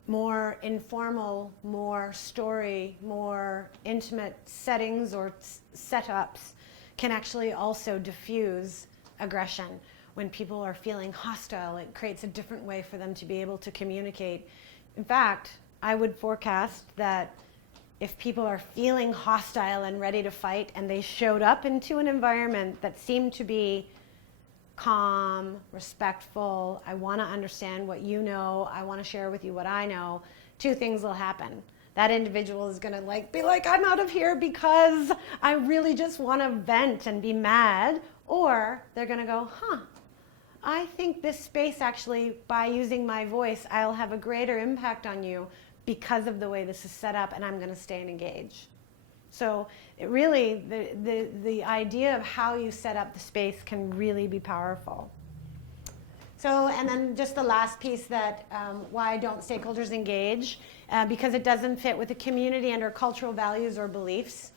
more informal, more story, more intimate settings or setups can actually also diffuse aggression. When people are feeling hostile, it creates a different way for them to be able to communicate. In fact, I would forecast that if people are feeling hostile and ready to fight and they showed up into an environment that seemed to be calm, respectful, I want to understand what you know, I want to share with you what I know, 2 things will happen. That individual is going to be like, I'm out of here because I really just want to vent and be mad. Or they're going to go, I think this space actually, by using my voice, I'll have a greater impact on you because of the way this is set up, and I'm going to stay and engage. So it really, the idea of how you set up the space can really be powerful. So, and then just the last piece that, why don't stakeholders engage? Because it doesn't fit with the community and our cultural values or beliefs.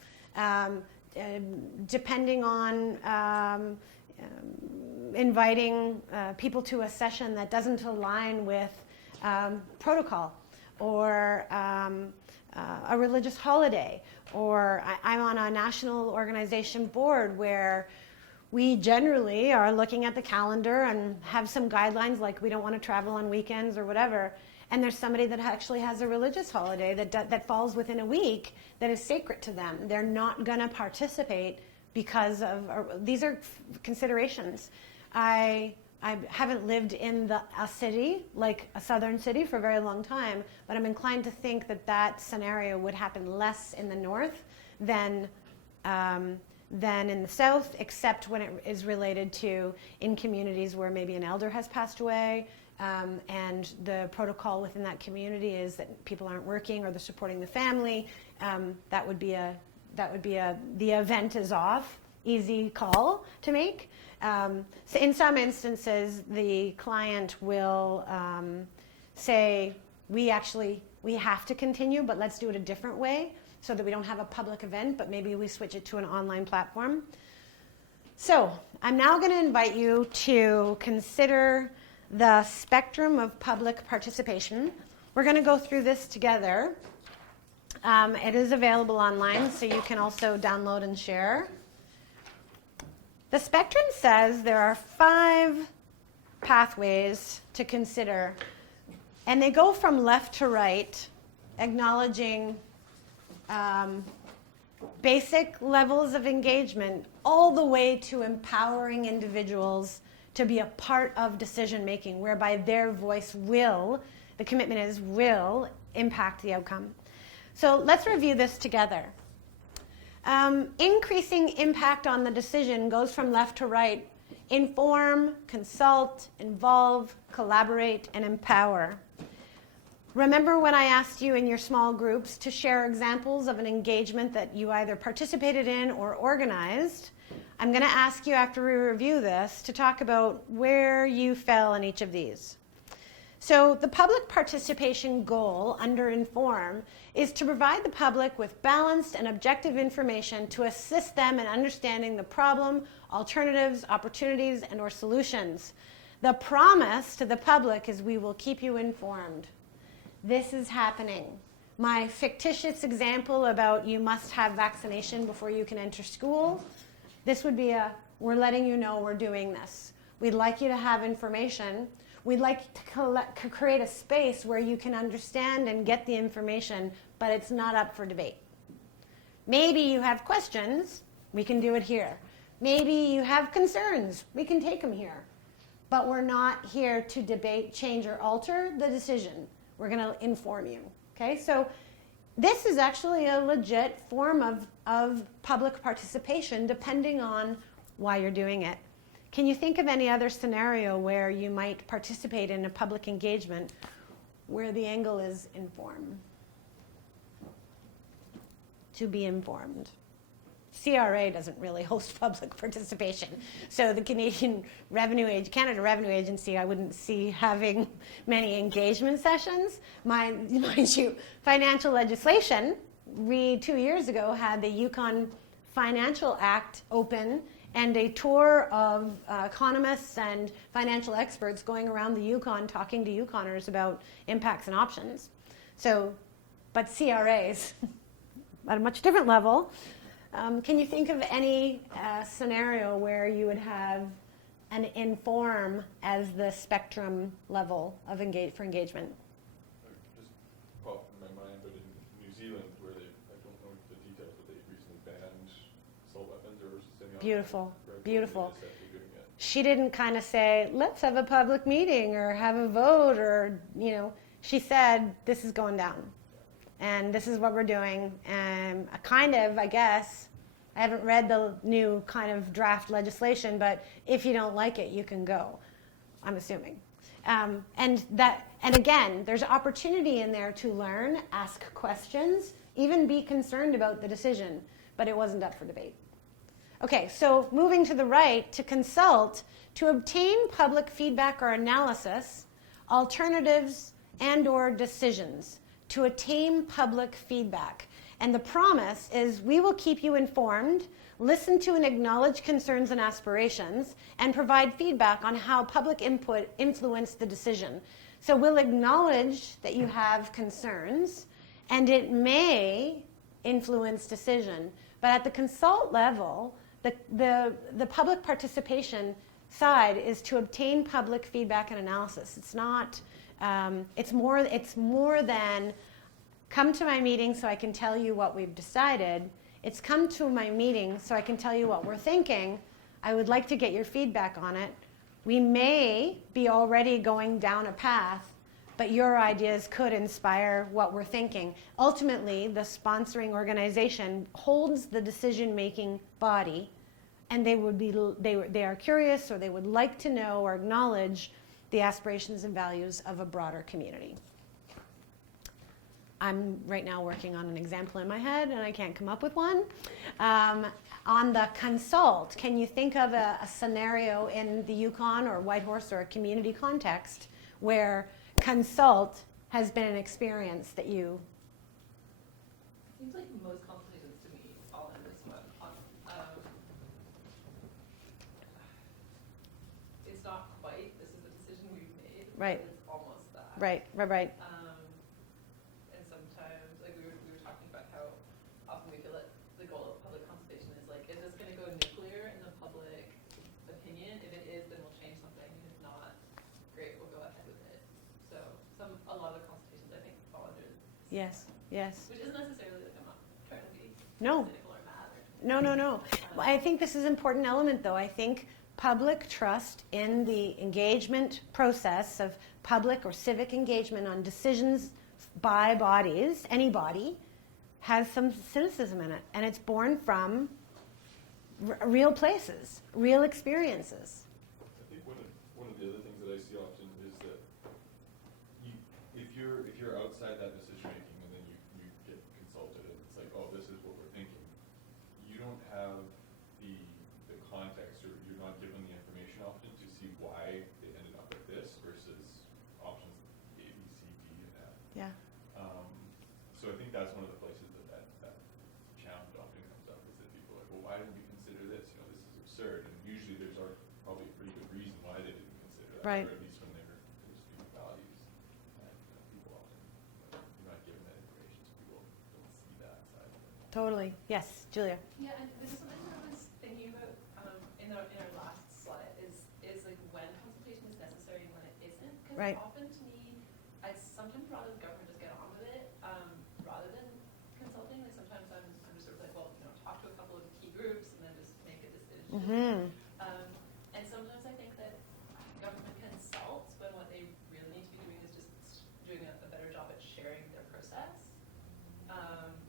Depending on inviting people to a session that doesn't align with protocol or a religious holiday, or I'm on a national organization board where we generally are looking at the calendar and have some guidelines like we don't want to travel on weekends or whatever, and there's somebody that actually has a religious holiday that falls within a week that is sacred to them. They're not going to participate because of, these are considerations. I haven't lived in a city, like a southern city, for a very long time, but I'm inclined to think that scenario would happen less in the north than in the south, except when it is related to in communities where maybe an elder has passed away, and the protocol within that community is that people aren't working or they're supporting the family. That would be the event is off, easy call to make. So in some instances, the client will say, we have to continue, but let's do it a different way so that we don't have a public event, but maybe we switch it to an online platform. So I'm now going to invite you to consider the spectrum of public participation. We're going to go through this together. It is available online, so you can also download and share. The spectrum says there are 5 pathways to consider, and they go from left to right, acknowledging basic levels of engagement all the way to empowering individuals to be a part of decision making, whereby their voice will, the commitment is, will impact the outcome. So let's review this together. Increasing impact on the decision goes from left to right. Inform, consult, involve, collaborate, and empower. Remember when I asked you in your small groups to share examples of an engagement that you either participated in or organized? I'm going to ask you after we review this to talk about where you fell in each of these. So the public participation goal under Inform is to provide the public with balanced and objective information to assist them in understanding the problem, alternatives, opportunities, and or solutions. The promise to the public is we will keep you informed. This is happening. My fictitious example about you must have vaccination before you can enter school, this would be we're letting you know we're doing this. We'd like you to have information. We'd like to create a space where you can understand and get the information, but it's not up for debate. Maybe you have questions, we can do it here. Maybe you have concerns, we can take them here. But we're not here to debate, change, or alter the decision. We're going to inform you. Okay, so this is actually a legit form of public participation, depending on why you're doing it. Can you think of any other scenario where you might participate in a public engagement where the angle is inform? To be informed. CRA doesn't really host public participation. So the Canada Revenue Agency, I wouldn't see having many engagement sessions. Mind you, financial legislation, we 2 years ago had the Yukon Financial Act open and a tour of economists and financial experts going around the Yukon talking to Yukoners about impacts and options. So, but CRAs at a much different level. Can you think of any scenario where you would have an inform as the spectrum level of for engagement? Just popped in my mind, but in New Zealand, where they, I don't know the details, but they recently banned assault weapons or semi-automatic. Beautiful, beautiful. Doing it. She didn't kind of say, let's have a public meeting or have a vote or, she said, this is going down. And this is what we're doing. And I guess, I haven't read the new kind of draft legislation, but if you don't like it, you can go, I'm assuming. And again, there's opportunity in there to learn, ask questions, even be concerned about the decision, but it wasn't up for debate. Okay, so moving to the right, to consult, to obtain public feedback or analysis, alternatives and or decisions, to attain public feedback. And the promise is we will keep you informed, listen to and acknowledge concerns and aspirations, and provide feedback on how public input influenced the decision. So we'll acknowledge that you have concerns, and it may influence decision. But at the consult level, the public participation side is to obtain public feedback and analysis. It's not, it's more than come to my meeting so I can tell you what we've decided. It's come to my meeting so I can tell you what we're thinking. I would like to get your feedback on it. We may be already going down a path, but your ideas could inspire what we're thinking. Ultimately, the sponsoring organization holds the decision-making body, and they are curious, or they would like to know or acknowledge the aspirations and values of a broader community. I'm right now working on an example in my head, and I can't come up with one. On the consult, can you think of a scenario in the Yukon or Whitehorse or a community context where consult has been an experience that you... Seems like most consultations to me fall in this one. It's not quite, this is a decision we've Right. It's almost that. Right. And sometimes, like we were talking about how often we feel that the goal of public consultation is like, is this going to go nuclear in the public opinion? If it is, then we'll change something. And if not, great, we'll go ahead with it. So a lot of the consultations I think fall under this. Yes. Which isn't necessarily like I'm not trying to be No. cynical or mad. No. Well, I think this is an important element, though. I think public trust in the engagement process of public or civic engagement on decisions by bodies, any body, has some cynicism in it. And it's born from real places, real experiences. I think one of the other things that I see often is that if you're outside that decision making and then you get consulted and it's like, oh, this is what we're thinking, you don't have the context, or you're not given the information often to see why they ended up like this versus options A, B, C, D, and F. Yeah. So I think that's one of the places that challenge often comes up, is that people are like, well, why didn't we consider this? You know, this is absurd. And usually there's probably a pretty good reason why they didn't consider that, Right. or at least when they're speaking values. And people often, you're not given that information, so people don't see that side of it. Totally. Yes, Julia. Yeah, and this is something that I was thinking about in our last slide is like when consultation is necessary and when it isn't. Because Right. often to me, I'd sometimes rather the government just get on with it rather than consulting. Like sometimes I'm just sort of like, well, talk to a couple of key groups and then just make a decision. Mm-hmm. And sometimes I think that government consults when what they really need to be doing is just doing a better job at sharing their process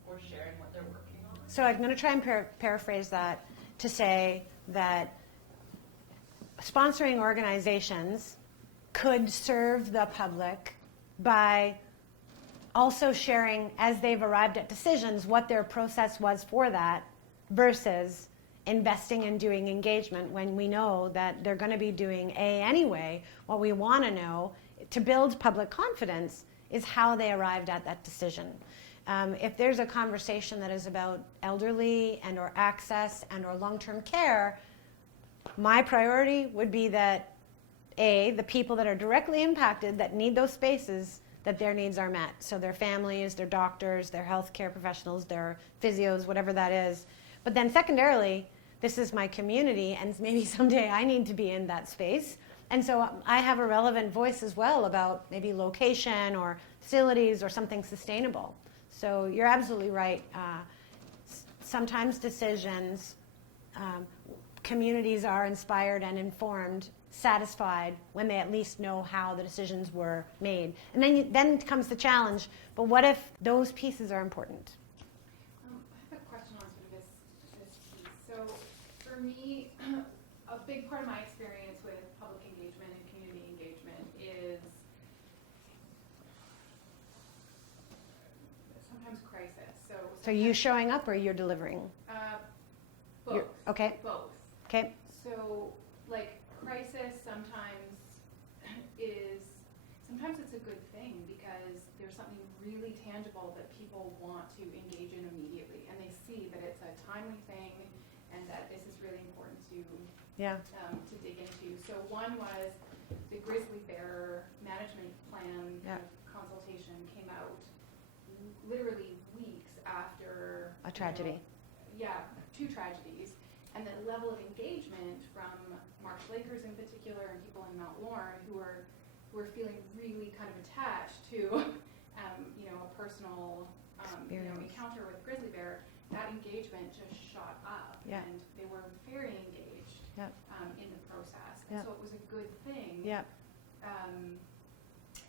or sharing what they're working on. So I'm going to try and paraphrase that to say that sponsoring organizations could serve the public by also sharing, as they've arrived at decisions, what their process was for that versus investing in doing engagement when we know that they're going to be doing A anyway. What we want to know to build public confidence is how they arrived at that decision. If there's a conversation that is about elderly and or access and or long-term care, my priority would be that the people that are directly impacted that need those spaces, that their needs are met. So their families, their doctors, their healthcare professionals, their physios, whatever that is. But then secondarily, this is my community, and maybe someday I need to be in that space. And so I have a relevant voice as well about maybe location or facilities or something sustainable. So you're absolutely right. Sometimes decisions, communities are inspired and informed, satisfied when they at least know how the decisions were made. And then comes the challenge, but what if those pieces are important? I have a question on sort of this piece. So for me, a big part of my experience with public engagement and community engagement is sometimes crisis. So you showing up or you're delivering? Both. Okay. Both. Okay. So, like, crisis sometimes it's a good thing because there's something really tangible that people want to engage in immediately, and they see that it's a timely thing and that this is really important to dig into. So one was the grizzly bear management plan consultation came out literally weeks after A tragedy. Two tragedies. And the level of engagement from Marsh Lakers in particular and people in Mount Lorne who are feeling really kind of attached to a personal encounter with grizzly bear, that engagement just shot up. Yeah. And they were very engaged in the process. And so it was a good thing. Yeah.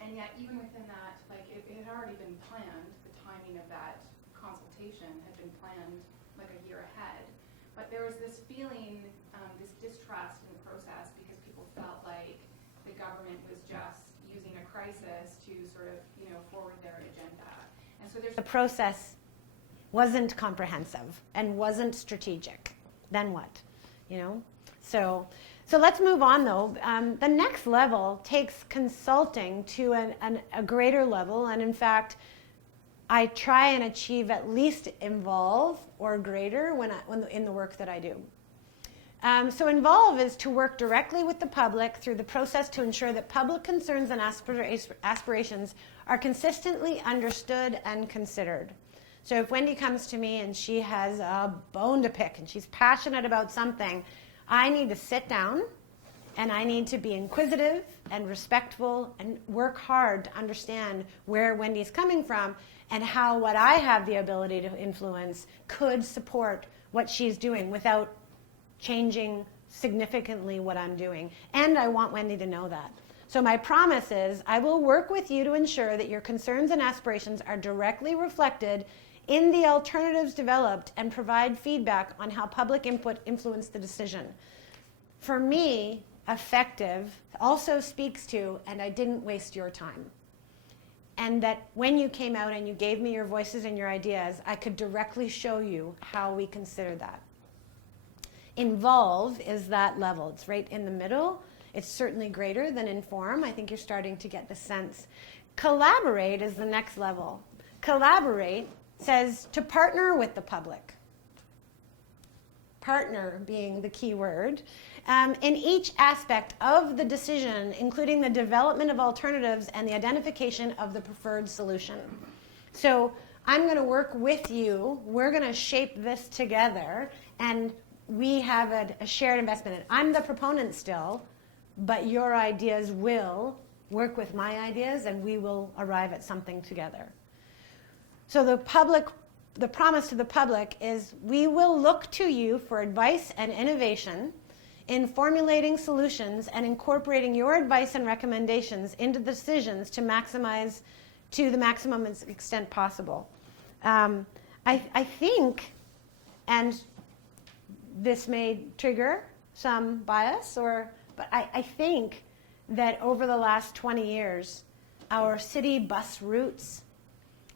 And yet, even within that, like it had already been planned. The timing of that consultation had been planned like a year ahead. But there was this feeling, this distrust in the process because people felt like the government was just using a crisis to sort of, forward their agenda. And so the process wasn't comprehensive and wasn't strategic. Then what? So let's move on, though. The next level takes consulting to a greater level, and in fact, I try and achieve at least involve or greater when in the work that I do. So involve is to work directly with the public through the process to ensure that public concerns and aspirations are consistently understood and considered. So if Wendy comes to me and she has a bone to pick and she's passionate about something, I need to sit down and I need to be inquisitive and respectful and work hard to understand where Wendy's coming from and how what I have the ability to influence could support what she's doing without changing significantly what I'm doing. And I want Wendy to know that. So my promise is I will work with you to ensure that your concerns and aspirations are directly reflected in the alternatives developed and provide feedback on how public input influenced the decision. For me, effective also speaks to, and I didn't waste your time. And that when you came out and you gave me your voices and your ideas, I could directly show you how we consider that. Involve is that level. It's right in the middle. It's certainly greater than inform. I think you're starting to get the sense. Collaborate is the next level. Collaborate says to partner with the public. Partner being the key word. In each aspect of the decision, including the development of alternatives and the identification of the preferred solution. So I'm going to work with you. We're going to shape this together, and we have a shared investment in it. I'm the proponent still, but your ideas will work with my ideas, and we will arrive at something together. So the promise to the public is we will look to you for advice and innovation in formulating solutions and incorporating your advice and recommendations into the decisions to maximize to the maximum extent possible. I think, and this may trigger some bias, but I think that over the last 20 years, our city bus routes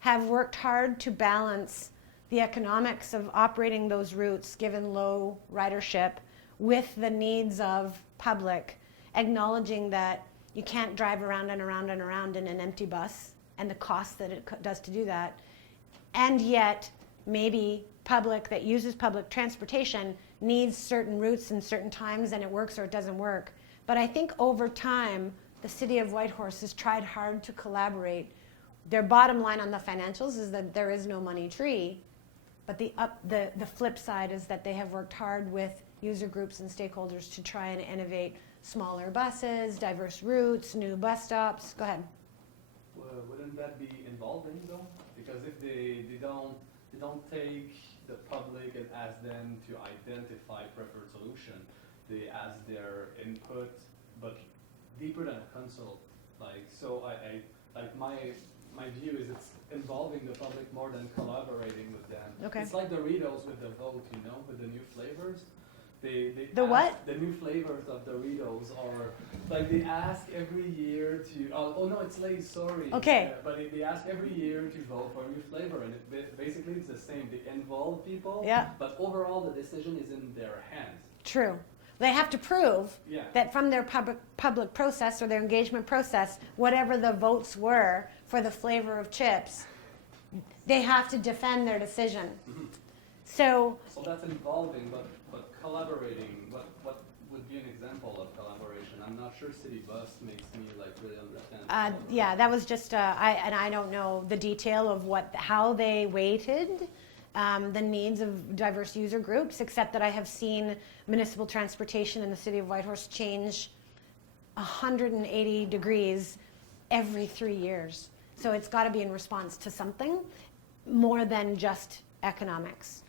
have worked hard to balance the economics of operating those routes, given low ridership, with the needs of public, acknowledging that you can't drive around and around and around in an empty bus and the cost that it does to do that. And yet, maybe public that uses public transportation needs certain routes and certain times, and it works or it doesn't work. But I think over time, the city of Whitehorse has tried hard to collaborate. Their bottom line on the financials is that there is no money tree, but the flip side is that they have worked hard with user groups and stakeholders to try and innovate smaller buses, diverse routes, new bus stops. Go ahead. Well, wouldn't that be involving though? Because if they don't take the public and ask them to identify preferred solution, they ask their input, but deeper than a consult. So my view is it's involving the public more than collaborating with them. Okay. It's like Doritos with the vote, with the new flavors. What? The new flavors of Doritos are like they ask every year to. Oh no, it's late. Sorry. Okay. But they ask every year to vote for a new flavor, and basically it's the same. They involve people. Yeah. But overall, the decision is in their hands. True. They have to prove that from their public process or their engagement process, whatever the votes were for the flavor of chips, they have to defend their decision. Mm-hmm. So that's involving, but collaborating. What would be an example of collaboration? I'm not sure City Bus makes me really understand. that was just I don't know the detail of how they weighted the needs of diverse user groups, except that I have seen municipal transportation in the city of Whitehorse change 180 degrees every 3 years. So it's got to be in response to something more than just economics,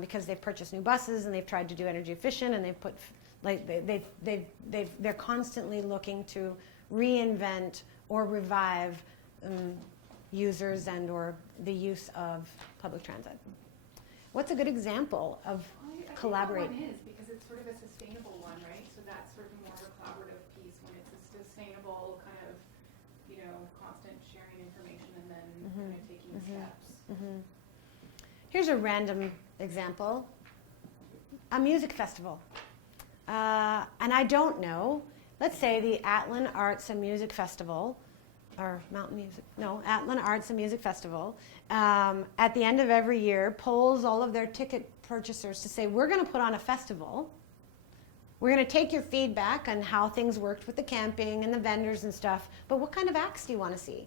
because they've purchased new buses and they've tried to do energy efficient, and they've put they're constantly looking to reinvent or revive users and or the use of public transit. What's a good example of collaborate? I think that one is, because it's sort of a sustainable one, right? So that's sort of more of a collaborative piece when it's a sustainable kind of, constant sharing information and then kind of taking steps. Mm-hmm. Here's a random example. A music festival. And I don't know, let's say the Atlin Arts and Music Festival, or Atlin Arts and Music Festival, at the end of every year polls all of their ticket purchasers to say, we're going to put on a festival we're going to take your feedback on how things worked with the camping and the vendors and stuff, but what kind of acts do you want to see?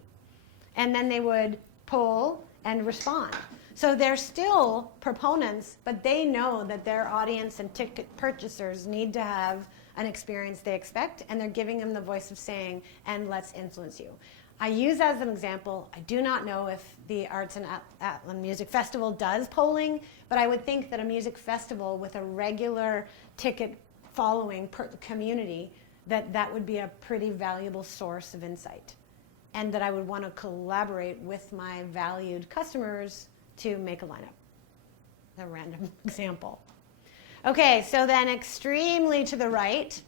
And then they would poll and respond. So they're still proponents, but they know that their audience and ticket purchasers need to have an experience they expect, and they're giving them the voice of saying, and let's influence you. I use as an example, I do not know if the Arts and Atlan Music Festival does polling, but I would think that a music festival with a regular ticket following community, that would be a pretty valuable source of insight. And that I would want to collaborate with my valued customers to make a lineup. A random example. Okay, so then extremely to the right,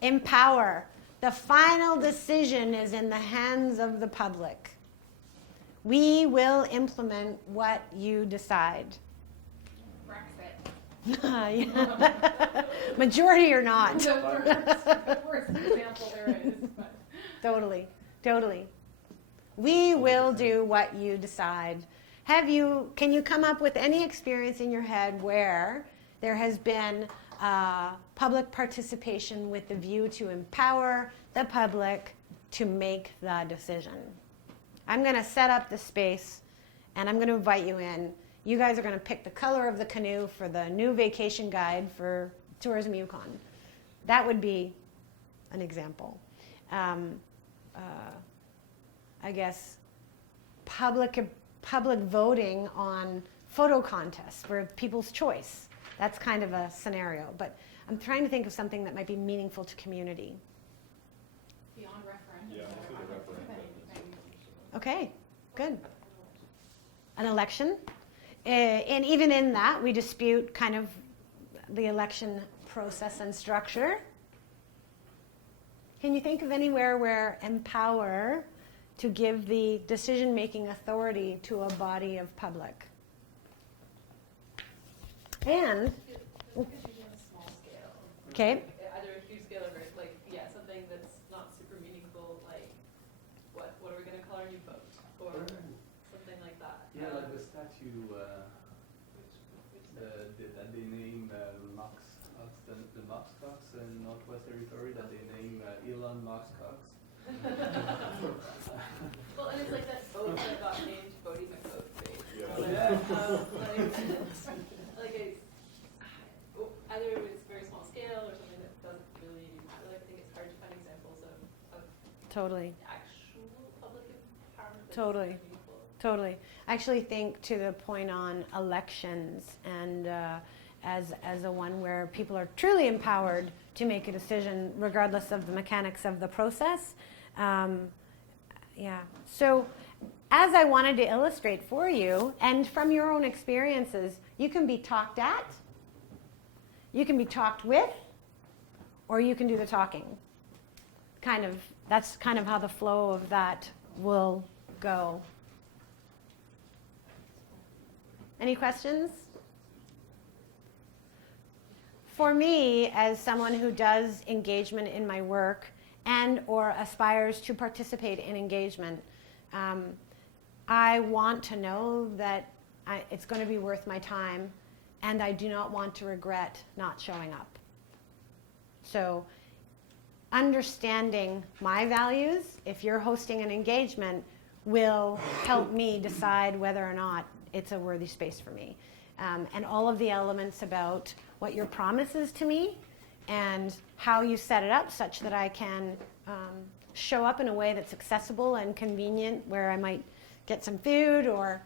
empower. The final decision is in the hands of the public. We will implement what you decide. Brexit. Yeah. Majority or not. The worst example there is. But. Totally. We will do what you decide. Can you come up with any experience in your head where there has been public participation with the view to empower the public to make the decision? I'm going to set up the space and I'm going to invite you in. You guys are going to pick the color of the canoe for the new vacation guide for Tourism Yukon. That would be an example. I guess public voting on photo contests for people's choice. That's kind of a scenario, but I'm trying to think of something that might be meaningful to community. Beyond referendum. Yeah, also the referendum. Okay, good. An election. And even in that, we dispute kind of the election process and structure. Can you think of anywhere where empower to give the decision-making authority to a body of public? And, okay. Either a huge scale or very, something that's not super meaningful, like what are we going to call our new boat, or something like that. Yeah, like the statue that they name Max Cox, the Max Cox in Northwest Territory, that they name Elon Max Cox. Well, and it's like that boat that got named Bodie McBoat, right? Either it's very small scale or something that doesn't really matter. I think it's hard to find examples of Totally. actual public empowerment. Totally. I actually think to the point on elections and as a one where people are truly empowered to make a decision regardless of the mechanics of the process. So as I wanted to illustrate for you, and from your own experiences, you can be talked at, you can be talked with, or you can do the talking. That's kind of how the flow of that will go. Any questions? For me, as someone who does engagement in my work and or aspires to participate in engagement, I want to know that it's going to be worth my time, and I do not want to regret not showing up. So understanding my values, if you're hosting an engagement, will help me decide whether or not it's a worthy space for me. And all of the elements about what your promise is to me and how you set it up such that I can show up in a way that's accessible and convenient, where I might get some food or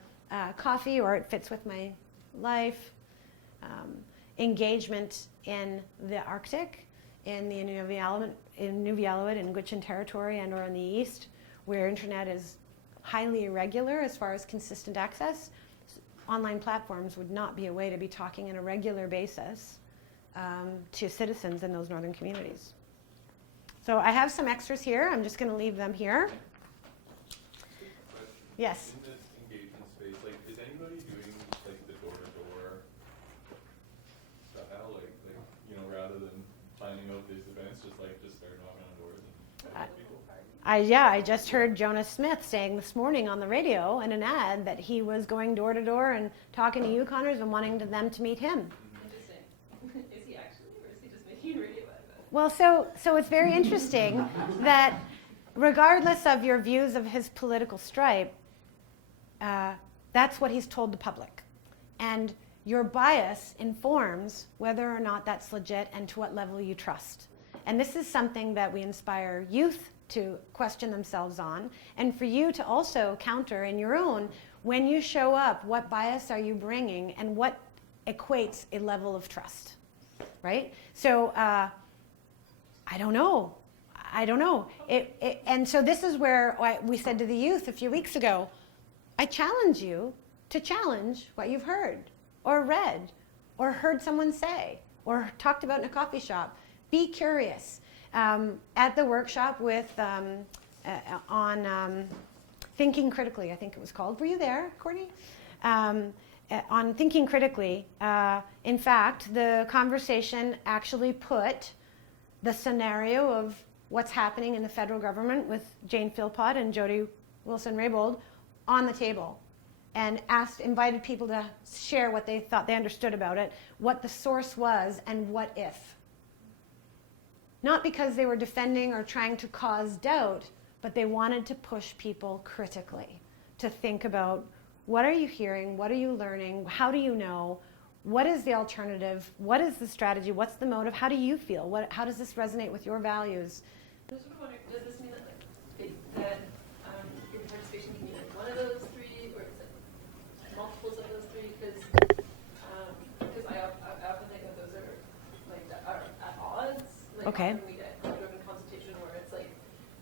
coffee, or it fits with my life. Engagement in the Arctic, in the Nunavut and Gwich'in Territory, and or in the East, where internet is highly irregular as far as consistent access. Online platforms would not be a way to be talking on a regular basis to citizens in those northern communities. So I have some extras here. I'm just going to leave them here. Yes. In this engagement space, is anybody doing the door-to-door stuff now? Rather than planning out these events, just start knocking on doors and talking to people? I just heard Jonas Smith saying this morning on the radio in an ad that he was going door to door and talking to Yukoners and wanting them to meet him. Interesting. Is he actually, or is he just making a radio ad? Well, so it's very interesting that regardless of your views of his political stripe, that's what he's told the public. And your bias informs whether or not that's legit and to what level you trust. And this is something that we inspire youth to question themselves on, and for you to also counter in your own. When you show up, what bias are you bringing, and what equates a level of trust, right? So I don't know. And so this is where we said to the youth a few weeks ago, I challenge you to challenge what you've heard or read or heard someone say or talked about in a coffee shop. Be curious. At the workshop with on Thinking Critically, I think it was called. Were you there, Courtney? On Thinking Critically, in fact, the conversation actually put the scenario of what's happening in the federal government with Jane Philpott and Jody Wilson-Raybould on the table, and invited people to share what they thought they understood about it, what the source was, and what if. Not because they were defending or trying to cause doubt, but they wanted to push people critically to think about, what are you hearing? What are you learning? How do you know? What is the alternative? What is the strategy? What's the motive? How do you feel? How does this resonate with your values? I was sort of wondering, does this mean that your participation can be like one of those three, or is it multiples of those three? Because I often think that those are are at odds. Like Okay. often we get driven consultation where it's like,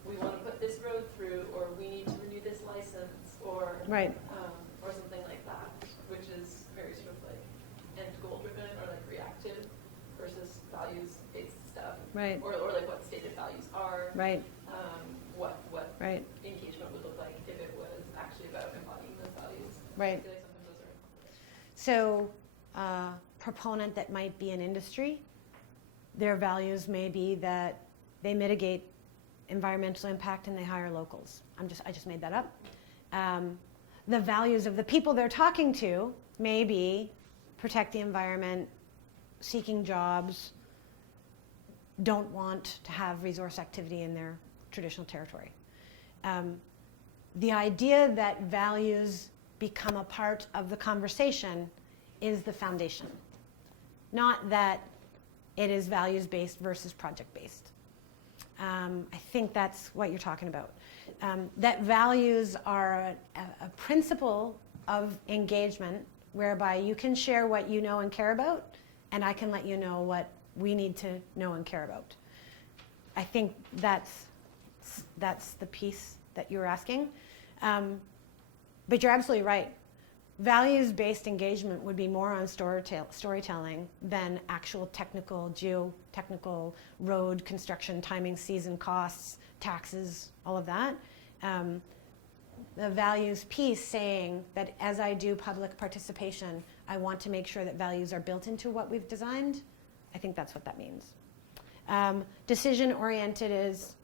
we want to put this road through, or we need to renew this license, or Right. or something like that, which is very sort of like end goal driven or like reactive versus values based stuff. Right. Or like what stated values are. Right. What Right. engagement would look like if it was actually about embodying those values. Right. I feel like sometimes those are in conflict. So, proponent that might be an industry, their values may be that they mitigate environmental impact and they hire locals. I just made that up. The values of the people they're talking to may be protect the environment, seeking jobs, don't want to have resource activity in their traditional territory. The idea that values become a part of the conversation is the foundation, not that it is values-based versus project-based. I think that's what you're talking about. That values are a principle of engagement whereby you can share what you know and care about, and I can let you know what we need to know and care about. I think that's the piece that you're asking. But you're absolutely right. Values-based engagement would be more on storytelling than actual geotechnical road construction, timing, season, costs, taxes, all of that. The values piece saying that as I do public participation, I want to make sure that values are built into what we've designed. I think that's what that means. Decision-oriented is,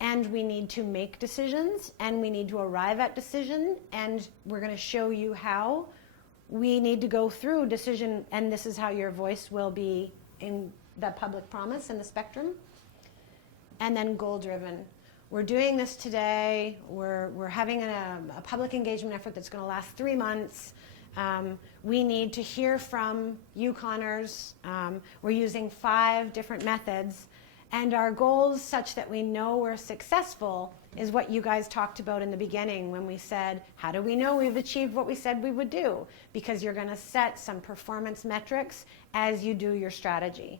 and we need to make decisions, and we need to arrive at decision, and we're going to show you how we need to go through decision, and this is how your voice will be in the public promise and the spectrum. And then goal-driven. We're doing this today. We're having a public engagement effort that's going to last 3 months. We need to hear from Yukoners. We're using 5 different methods. And our goals, such that we know we're successful, is what you guys talked about in the beginning when we said, how do we know we've achieved what we said we would do? Because you're going to set some performance metrics as you do your strategy.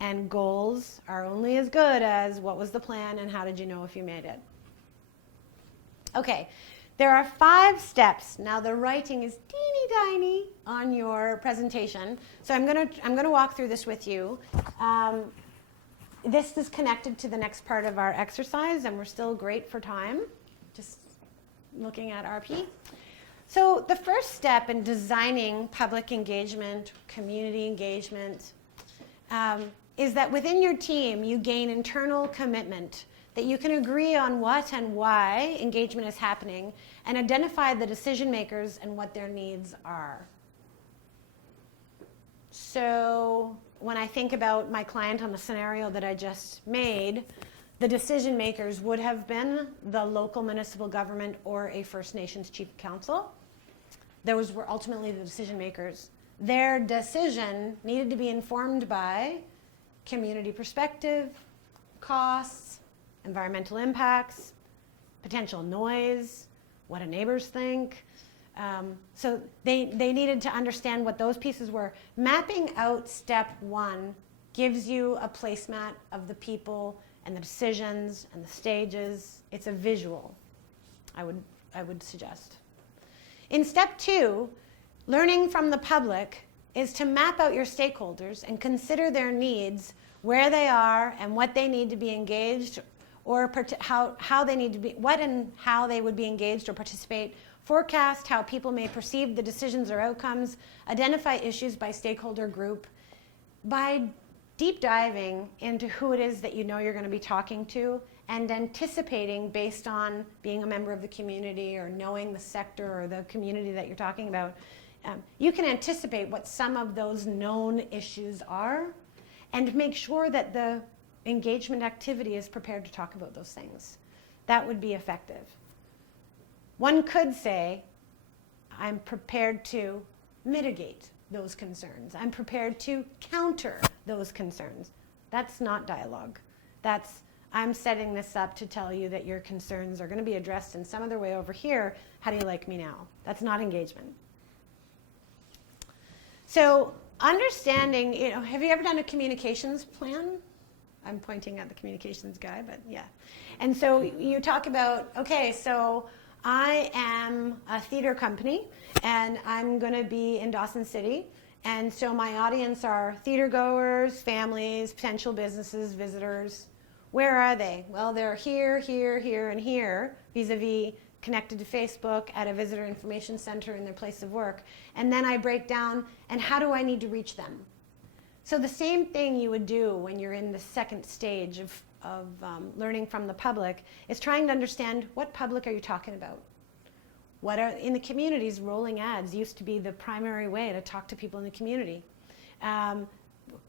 And goals are only as good as what was the plan and how did you know if you made it. Okay, there are 5 steps. Now the writing is teeny tiny on your presentation, so I'm gonna walk through this with you. This is connected to the next part of our exercise, and we're still great for time, just looking at RP. So the first step in designing public engagement, community engagement, is that within your team you gain internal commitment, that you can agree on what and why engagement is happening, and identify the decision makers and what their needs are. So when I think about my client on the scenario that I just made, the decision makers would have been the local municipal government or a First Nations chief council. Those were ultimately the decision makers. Their decision needed to be informed by community perspective, costs, environmental impacts, potential noise, what do neighbors think. So they needed to understand what those pieces were. Mapping out step one gives you a placemat of the people and the decisions and the stages. It's a visual, I would suggest. In step two, learning from the public is to map out your stakeholders and consider their needs, where they are and what they need to be engaged, or how they need to be, what and how they would be engaged or participate, forecast how people may perceive the decisions or outcomes, identify issues by stakeholder group. By deep diving into who it is that you know you're going to be talking to and anticipating based on being a member of the community or knowing the sector or the community that you're talking about, you can anticipate what some of those known issues are and make sure that the engagement activity is prepared to talk about those things. That would be effective. One could say, I'm prepared to mitigate those concerns. I'm prepared to counter those concerns. That's not dialogue. That's, I'm setting this up to tell you that your concerns are going to be addressed in some other way over here. How do you like me now? That's not engagement. So understanding, have you ever done a communications plan? I'm pointing at the communications guy, but yeah. And so you talk about, okay, so I am a theater company and I'm going to be in Dawson City. And so my audience are theater goers, families, potential businesses, visitors. Where are they? Well, they're here, here, here, and here, vis-a-vis connected to Facebook at a visitor information center in their place of work. And then I break down, and how do I need to reach them? So the same thing you would do when you're in the second stage of learning from the public is trying to understand, what public are you talking about? What are, in the communities, rolling ads used to be the primary way to talk to people in the community.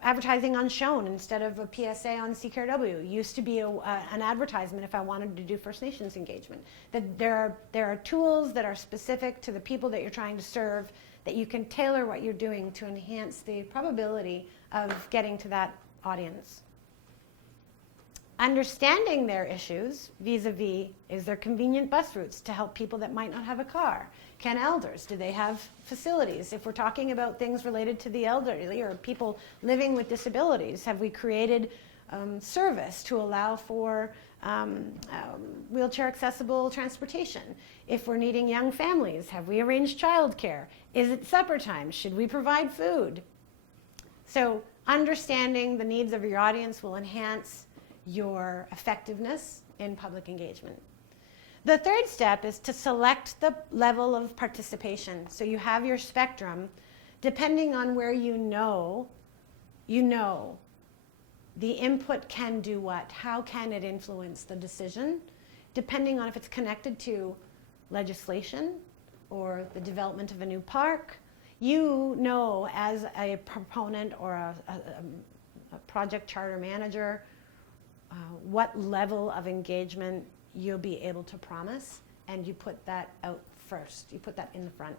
Advertising on Shown instead of a PSA on CKRW used to be an advertisement if I wanted to do First Nations engagement. That there are tools that are specific to the people that you're trying to serve, that you can tailor what you're doing to enhance the probability of getting to that audience. Understanding their issues vis-a-vis, is there convenient bus routes to help people that might not have a car? Can elders, do they have facilities? If we're talking about things related to the elderly or people living with disabilities, have we created service to allow for wheelchair accessible transportation? If we're needing young families, have we arranged childcare? Is it supper time? Should we provide food? So understanding the needs of your audience will enhance your effectiveness in public engagement. The third step is to select the level of participation. So you have your spectrum. Depending on where you know the input can do what, how can it influence the decision, depending on if it's connected to legislation or the development of a new park. You know, as a proponent or a project charter manager, what level of engagement you'll be able to promise, and you put that out first. You put that in the front.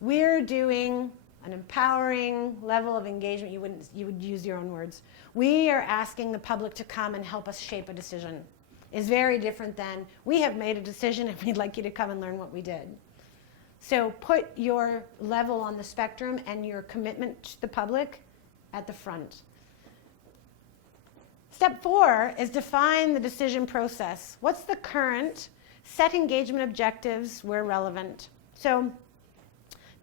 We're doing an empowering level of engagement. You would use your own words. We are asking the public to come and help us shape a decision. It's very different than, we have made a decision and we'd like you to come and learn what we did. So put your level on the spectrum and your commitment to the public at the front. Step 4 is define the decision process. What's the current? Set engagement objectives where relevant. So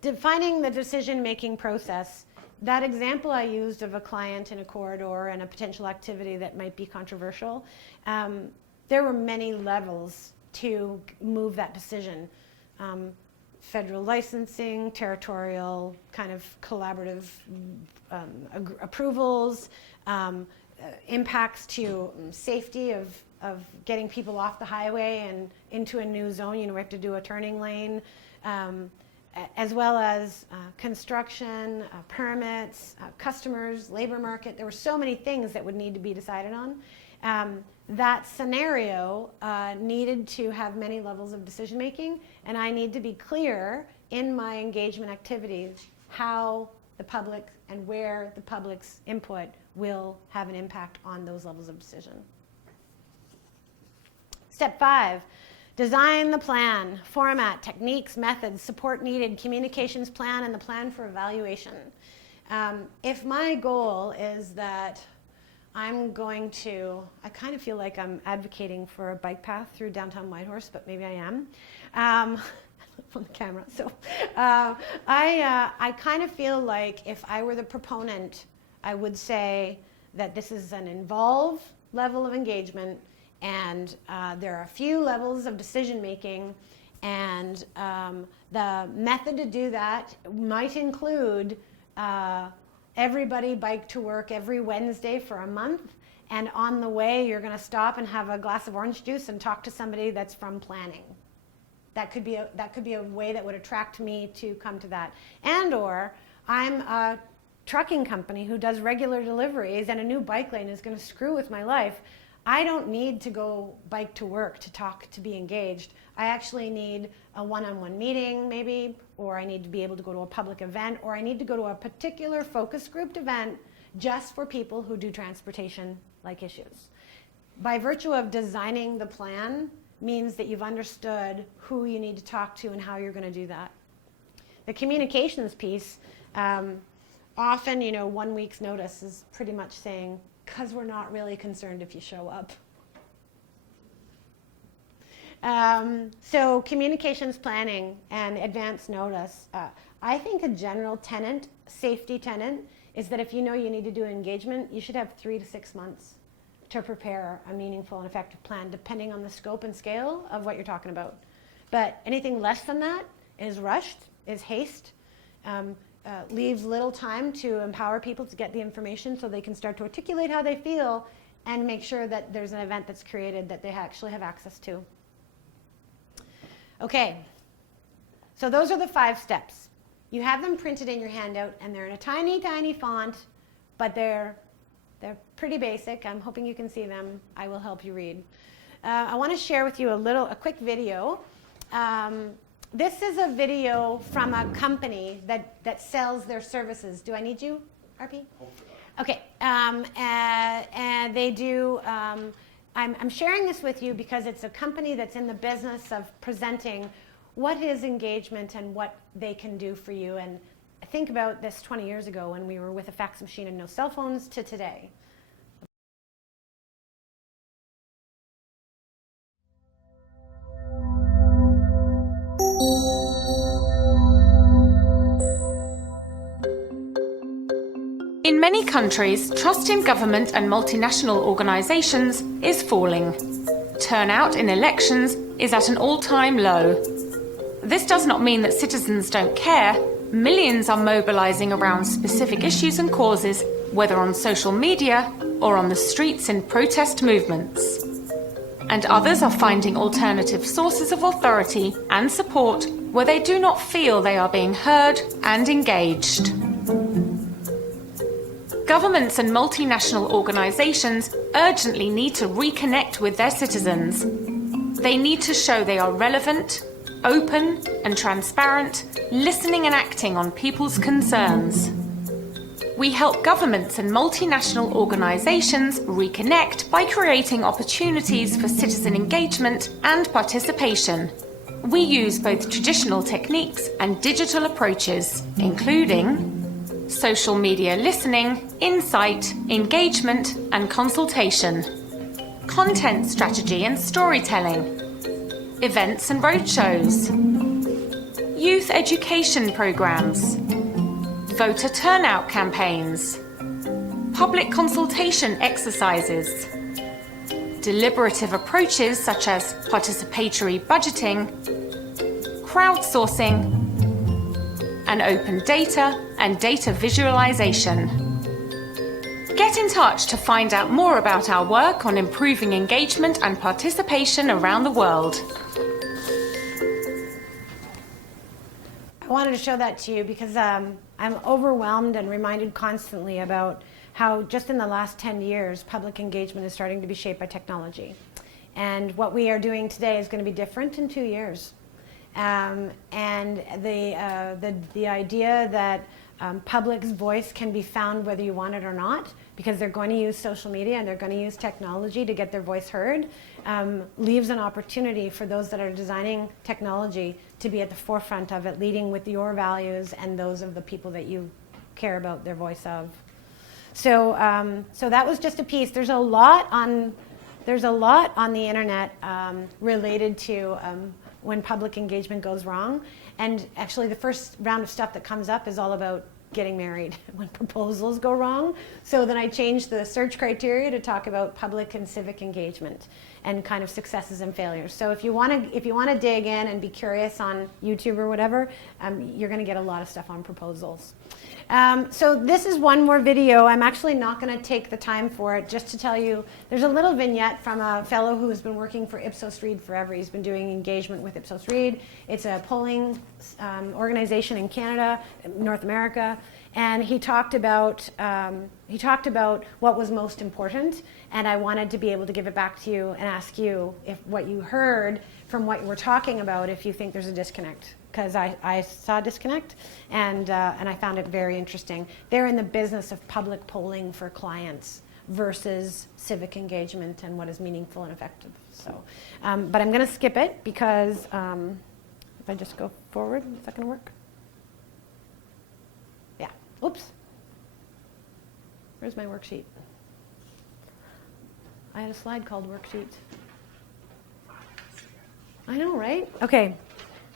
defining the decision-making process, that example I used of a client in a corridor and a potential activity that might be controversial, there were many levels to move that decision. Federal licensing, territorial kind of collaborative approvals, impacts to safety of getting people off the highway and into a new zone. We have to do a turning lane. as well as construction, permits, customers, labor market. There were so many things that would need to be decided on. That scenario needed to have many levels of decision making, and I need to be clear in my engagement activities how the public and where the public's input will have an impact on those levels of decision. Step 5, design the plan, format, techniques, methods, support needed, communications plan, and the plan for evaluation. If my goal is that I'm going to, I kind of feel like I'm advocating for a bike path through downtown Whitehorse, but maybe I am. On the camera. So I kind of feel like if I were the proponent, I would say that this is an involved level of engagement, and there are a few levels of decision making, and the method to do that might include everybody bike to work every Wednesday for a month, and on the way you're going to stop and have a glass of orange juice and talk to somebody that's from planning. That could be a way that would attract me to come to that. And or I'm a trucking company who does regular deliveries, and a new bike lane is going to screw with my life. I don't need to go bike to work to talk, to be engaged. I actually need a one-on-one meeting maybe, or I need to be able to go to a public event, or I need to go to a particular focus grouped event just for people who do transportation-like issues. By virtue of designing the plan means that you've understood who you need to talk to and how you're going to do that. The communications piece, often, 1 week's notice is pretty much saying, because we're not really concerned if you show up. So communications planning and advance notice. I think a general tenet, safety tenet, is that if you know you need to do engagement, you should have 3 to 6 months to prepare a meaningful and effective plan, depending on the scope and scale of what you're talking about. But anything less than that is rushed, is haste, leaves little time to empower people to get the information so they can start to articulate how they feel and make sure that there's an event that's created that they actually have access to. Okay, so those are the 5 steps. You have them printed in your handout, and they're in a tiny, tiny font, but they're pretty basic. I'm hoping you can see them. I will help you read. I want to share with you a quick video. This is a video from a company that sells their services. Do I need you, RP? Okay. And they do. I'm sharing this with you because it's a company that's in the business of presenting what is engagement and what they can do for you. And think about this 20 years ago when we were with a fax machine and no cell phones to today. In many countries, trust in government and multinational organisations is falling. Turnout in elections is at an all-time low. This does not mean that citizens don't care. Millions are mobilising around specific issues and causes, whether on social media or on the streets in protest movements. And others are finding alternative sources of authority and support where they do not feel they are being heard and engaged. Governments and multinational organisations urgently need to reconnect with their citizens. They need to show they are relevant, open and transparent, listening and acting on people's concerns. We help governments and multinational organisations reconnect by creating opportunities for citizen engagement and participation. We use both traditional techniques and digital approaches, including social media listening, insight, engagement and consultation, content strategy and storytelling, events and roadshows, youth education programs, voter turnout campaigns, public consultation exercises, deliberative approaches such as participatory budgeting, crowdsourcing, and open data and data visualization. Get in touch to find out more about our work on improving engagement and participation around the world. I wanted to show that to you because I'm overwhelmed and reminded constantly about how just in the last 10 years, public engagement is starting to be shaped by technology. And what we are doing today is going to be different in 2 years. And the idea that public's voice can be found whether you want it or not, because they're going to use social media and they're going to use technology to get their voice heard, leaves an opportunity for those that are designing technology to be at the forefront of it, leading with your values and those of the people that you care about their voice of. So that was just a piece. There's a lot on the internet related to when public engagement goes wrong. And actually the first round of stuff that comes up is all about getting married when proposals go wrong. So then I changed the search criteria to talk about public and civic engagement and kind of successes and failures. So if you want to dig in and be curious on YouTube or whatever, you're going to get a lot of stuff on proposals. So this is one more video. I'm actually not going to take the time for it, just to tell you, there's a little vignette from a fellow who has been working for Ipsos Reid forever. He's been doing engagement with Ipsos Reid. It's a polling organization in Canada, North America. And he talked about what was most important, and I wanted to be able to give it back to you and ask you if what you heard from what we're talking about, if you think there's a disconnect. Because I saw a disconnect, and I found it very interesting. They're in the business of public polling for clients versus civic engagement and what is meaningful and effective. So, but I'm going to skip it because if I just go forward, is that going to work? Yeah. Oops. Where's my worksheet? I had a slide called worksheet. I know, right? Okay.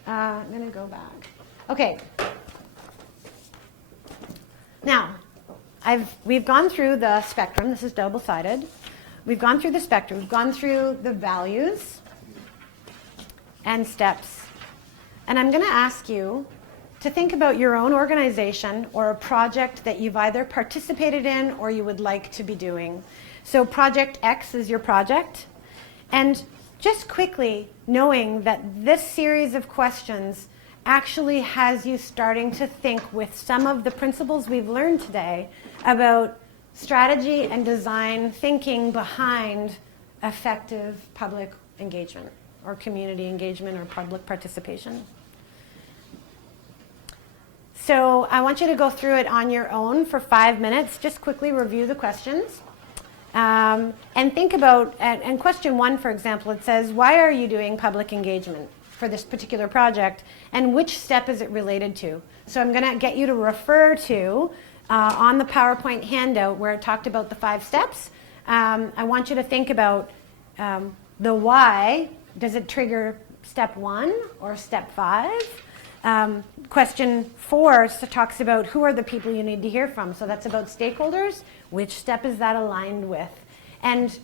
I'm going to go back. Okay. Now, we've gone through the spectrum. This is double-sided. We've gone through the spectrum. We've gone through the values and steps. And I'm going to ask you to think about your own organization or a project that you've either participated in or you would like to be doing. So Project X is your project. And just quickly knowing that this series of questions actually has you starting to think with some of the principles we've learned today about strategy and design thinking behind effective public engagement or community engagement or public participation. So I want you to go through it on your own for 5 minutes. Just quickly review the questions. And think about, and question 1, for example, it says, why are you doing public engagement for this particular project, and which step is it related to? So I'm going to get you to refer to, on the PowerPoint handout where it talked about the 5 steps, I want you to think about the why. Does it trigger step 1 or step 5? Question 4 talks about who are the people you need to hear from. So that's about stakeholders. Which step is that aligned with? And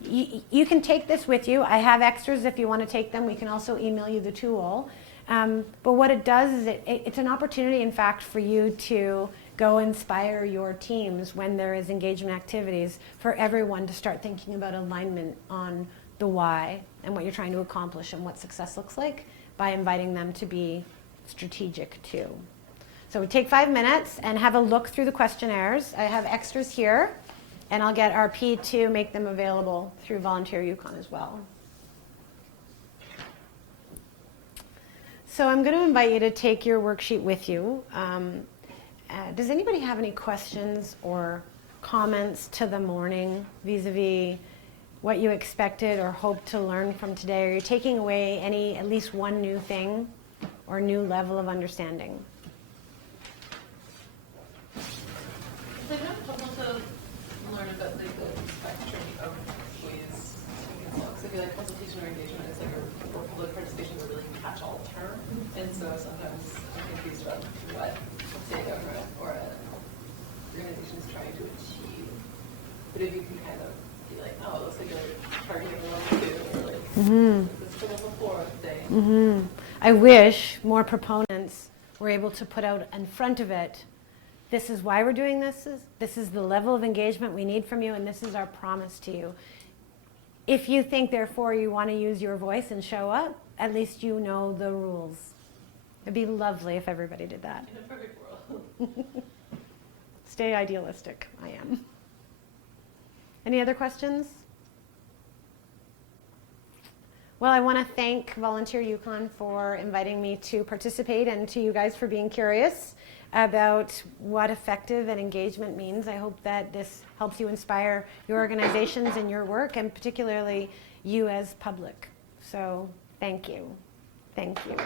you can take this with you. I have extras if you want to take them. We can also email you the tool. But what it does is it's an opportunity, in fact, for you to go inspire your teams when there is engagement activities, for everyone to start thinking about alignment on the why and what you're trying to accomplish and what success looks like by inviting them to be strategic too. So we take 5 minutes and have a look through the questionnaires. I have extras here, and I'll get RP to make them available through Volunteer Yukon as well. So I'm going to invite you to take your worksheet with you. Does anybody have any questions or comments to the morning vis-a-vis what you expected or hoped to learn from today? Are you taking away at least one new thing or new level of understanding? So I've been helpful to learn about the spectrum of ways to consult. So I feel like consultation or engagement is or public participation is a really catch-all term. And so sometimes I'm confused about what, say, a government or an organization is trying to achieve. But if you can kind of be like, oh, it looks like you're targeting a level 2, or like, this is a level 4 thing. I wish more proponents were able to put out in front of it, this is why we're doing this, this is the level of engagement we need from you, and this is our promise to you. If you think, therefore, you want to use your voice and show up, at least you know the rules. It'd be lovely if everybody did that. In a perfect world. Stay idealistic. I am. Any other questions? Well, I want to thank Volunteer Yukon for inviting me to participate, and to you guys for being curious about what effective and engagement means. I hope that this helps you inspire your organizations and your work, and particularly you as public. So thank you. Thank you.